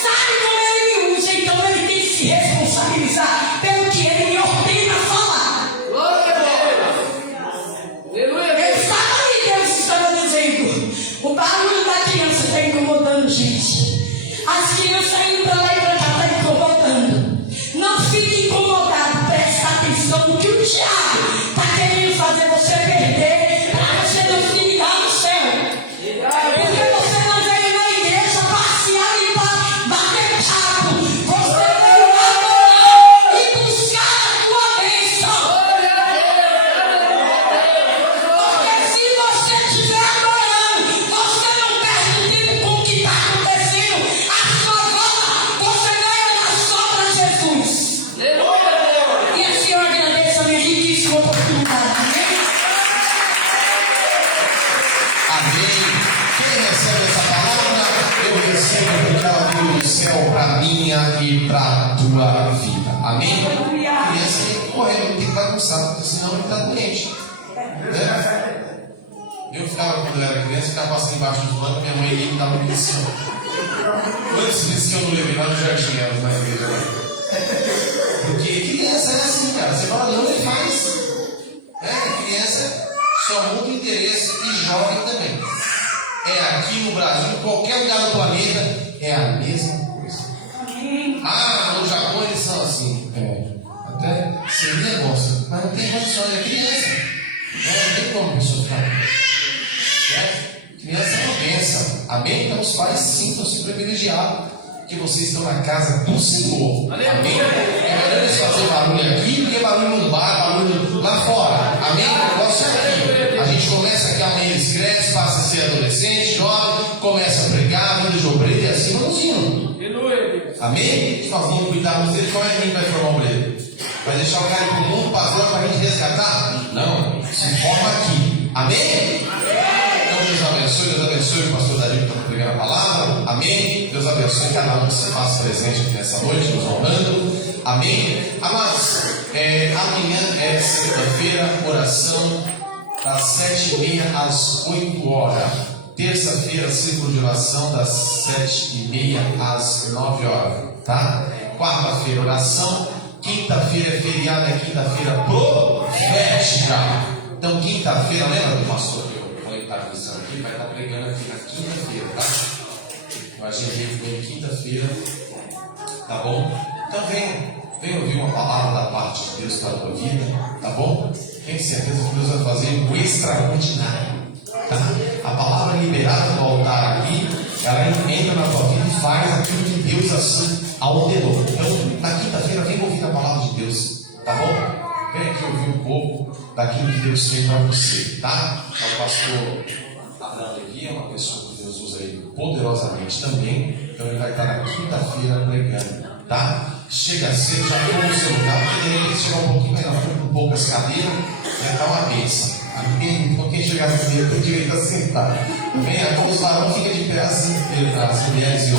sabe como ele me usa. Então ele tem que se responsabilizar pelo que ele me ordena a falar. Ele sabe o que Deus estava dizendo. O barulho da criança está incomodando, gente. As crianças indo para lá e para cá está incomodando. Não fique incomodado, presta atenção no que o diabo está querendo fazer você perder para você não ficar no céu. Porque você não veio na igreja passear e bater papo. Você veio adorar e buscar a tua bênção. Porque se você estiver adorando, você não perde tempo com o que está acontecendo. A sua volta, você ganha na só para Jesus. E assim eu agradeço a minha riquíssima oportunidade. Amém. Quem recebe essa palavra, eu recebo porque ela veio do céu para minha e para a tua vida. Amém? Criança tem que correr, não tem que bagunçar, porque senão ele está doente. Né? Eu ficava, quando eu era criança, ficava passando embaixo dos bancos, minha mãe ia me dar uma lição. Quantos dias que eu não levei lá no jardim, elas na igreja? Porque criança é assim, cara. Você fala, não, ele faz. Criança só muda o interesse e jovem também. É aqui no Brasil, em qualquer lugar do planeta, é a mesma coisa. No Japão eles são assim. Até seria negócio, mas não tem condição, é criança. Não tem como a pessoa ficar. Criança é uma bênção. Amém? Então os pais sintam-se privilegiados que vocês estão na casa do Senhor. Amém? É melhor eles fazerem barulho aqui do que barulho no bar, barulho lá fora. Amém? O negócio é aqui. A gente começa aqui, amanhã eles crescem, passa a ser adolescente, jovem, começa a pregar, vida de obreiro e assim vamos indo. Amém? Por favor, cuidar dele, como é que a gente vai formar um obreiro? Vai deixar o cara ir para o mundo, pastor, para a gente resgatar? Não, se forma aqui. Amém? Deus abençoe o pastor Dario que está pregando a palavra. Amém? Deus abençoe cada um que se faça presente aqui nessa noite, nos honrando. Amém? Amados, amanhã é segunda-feira, oração das 7h30 às 8h. Terça-feira, ciclo de oração das 7h30 às 9h. Tá? Quarta-feira, oração. Quinta-feira é feriado, é quinta-feira profética. Então, quinta-feira, lembra do pastor que eu falei que está avisando aqui? Vai estar pregando aqui na quinta-feira, tá? Imagina a gente vem quinta-feira, tá bom? Então, vem ouvir uma palavra da parte de Deus para a tua vida, tá bom? Tenho certeza que Deus vai fazer o extraordinário, tá? A palavra liberada no altar aqui, ela entra na tua vida e faz aquilo que Deus assim ordenou. Então, na quinta-feira, vem ouvir a palavra de Deus, tá bom? Vem aqui ouvir um pouco daquilo que Deus fez para você, tá? O pastor Abraão Levi é uma pessoa que Deus usa ele poderosamente também. Então ele vai estar na quinta-feira pregando, tá? Chega cedo, já foi no seu lugar, porque de repente chegar um pouquinho mais na frente com poucas cadeiras, vai estar uma bênção. Quem chegar primeiro tem direito a sentar. Venha, como os varões ficam de pé assim, as mulheres e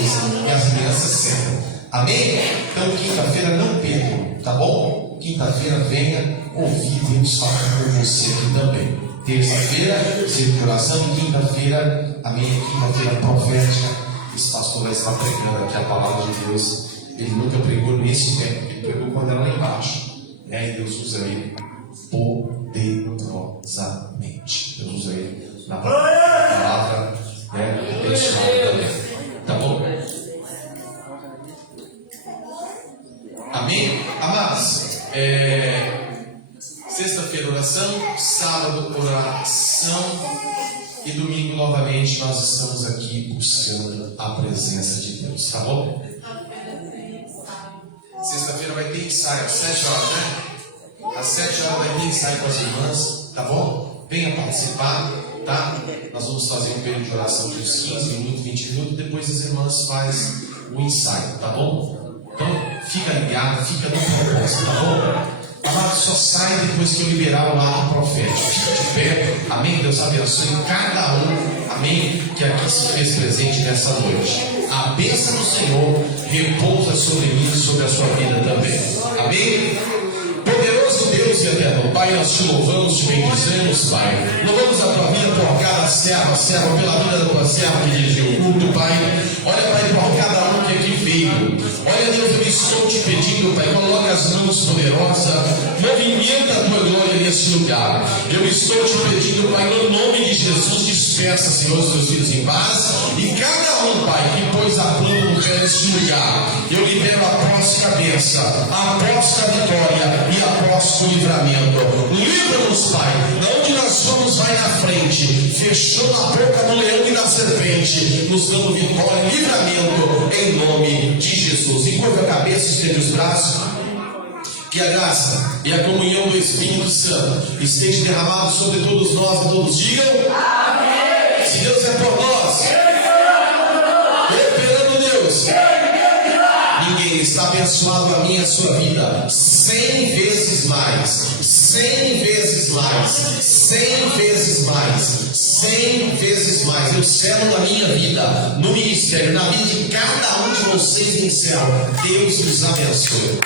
as crianças sentam. Amém? Então quinta-feira não percam, tá bom? Quinta-feira venha ouvir Deus falar com você aqui também. Terça-feira, circulação, e quinta-feira, amém? Quinta-feira profética. Esse pastor vai estar pregando aqui a palavra de Deus. Ele nunca pregou nesse tempo, ele pregou quando era lá embaixo. E aí Deus usa ele poderosamente. Deus usa ele na palavra abençoada também. Tá bom? Amém? Amados, vocês Sexta-feira, oração. Sábado, oração. E domingo, novamente, nós estamos aqui buscando a presença de Deus. Tá bom? Sexta-feira vai ter ensaio às 7 horas, né? Às 7 horas vai ter ensaio com as irmãs. Tá bom? Venha participar, tá? Nós vamos fazer um período de oração de uns 15 minutos, 20 minutos. Depois as irmãs fazem o ensaio. Tá bom? Então, fica ligado, fica no propósito. Tá bom? Amado, só sai depois que eu liberar o ato profético. Fique de pé, amém? Deus abençoe cada um, amém? Que aqui se fez presente nessa noite. A bênção do Senhor repousa sobre mim e sobre a sua vida também, amém? Poderoso Deus e eterno Pai, nós te louvamos, te bendizemos, Pai. Louvamos a tua vida por cada serva, pela vida da tua serva que dirigiu o culto, Pai. Olha, Pai, por cada um que aqui veio. Olha, Deus, eu estou te pedindo, Pai, coloca as mãos poderosas, movimenta a tua glória nesse lugar. Eu estou te pedindo, Pai, no nome de Jesus, dispersa, Senhor, os teus filhos em paz. E cada um, Pai, que pôs a planta no pé nesse lugar, eu libero a próxima bênção, a próxima vitória e a próximo livramento. Livra-nos, Pai, de onde nós vamos vai na frente, fechou a boca do leão e da serpente, nos dando vitória e livramento em nome de Jesus. Encolha a cabeça, estende os braços. Que a graça e a comunhão do Espírito Santo esteja derramado sobre todos nós e todos digam amém. Se Deus é por nós, esperando Deus, ninguém está abençoado a minha e a sua vida 100 vezes mais, 100 vezes mais, 100 vezes mais, 100 vezes mais. Eu selo na minha vida, no ministério, na vida de cada um de vocês em céu. Deus os abençoe.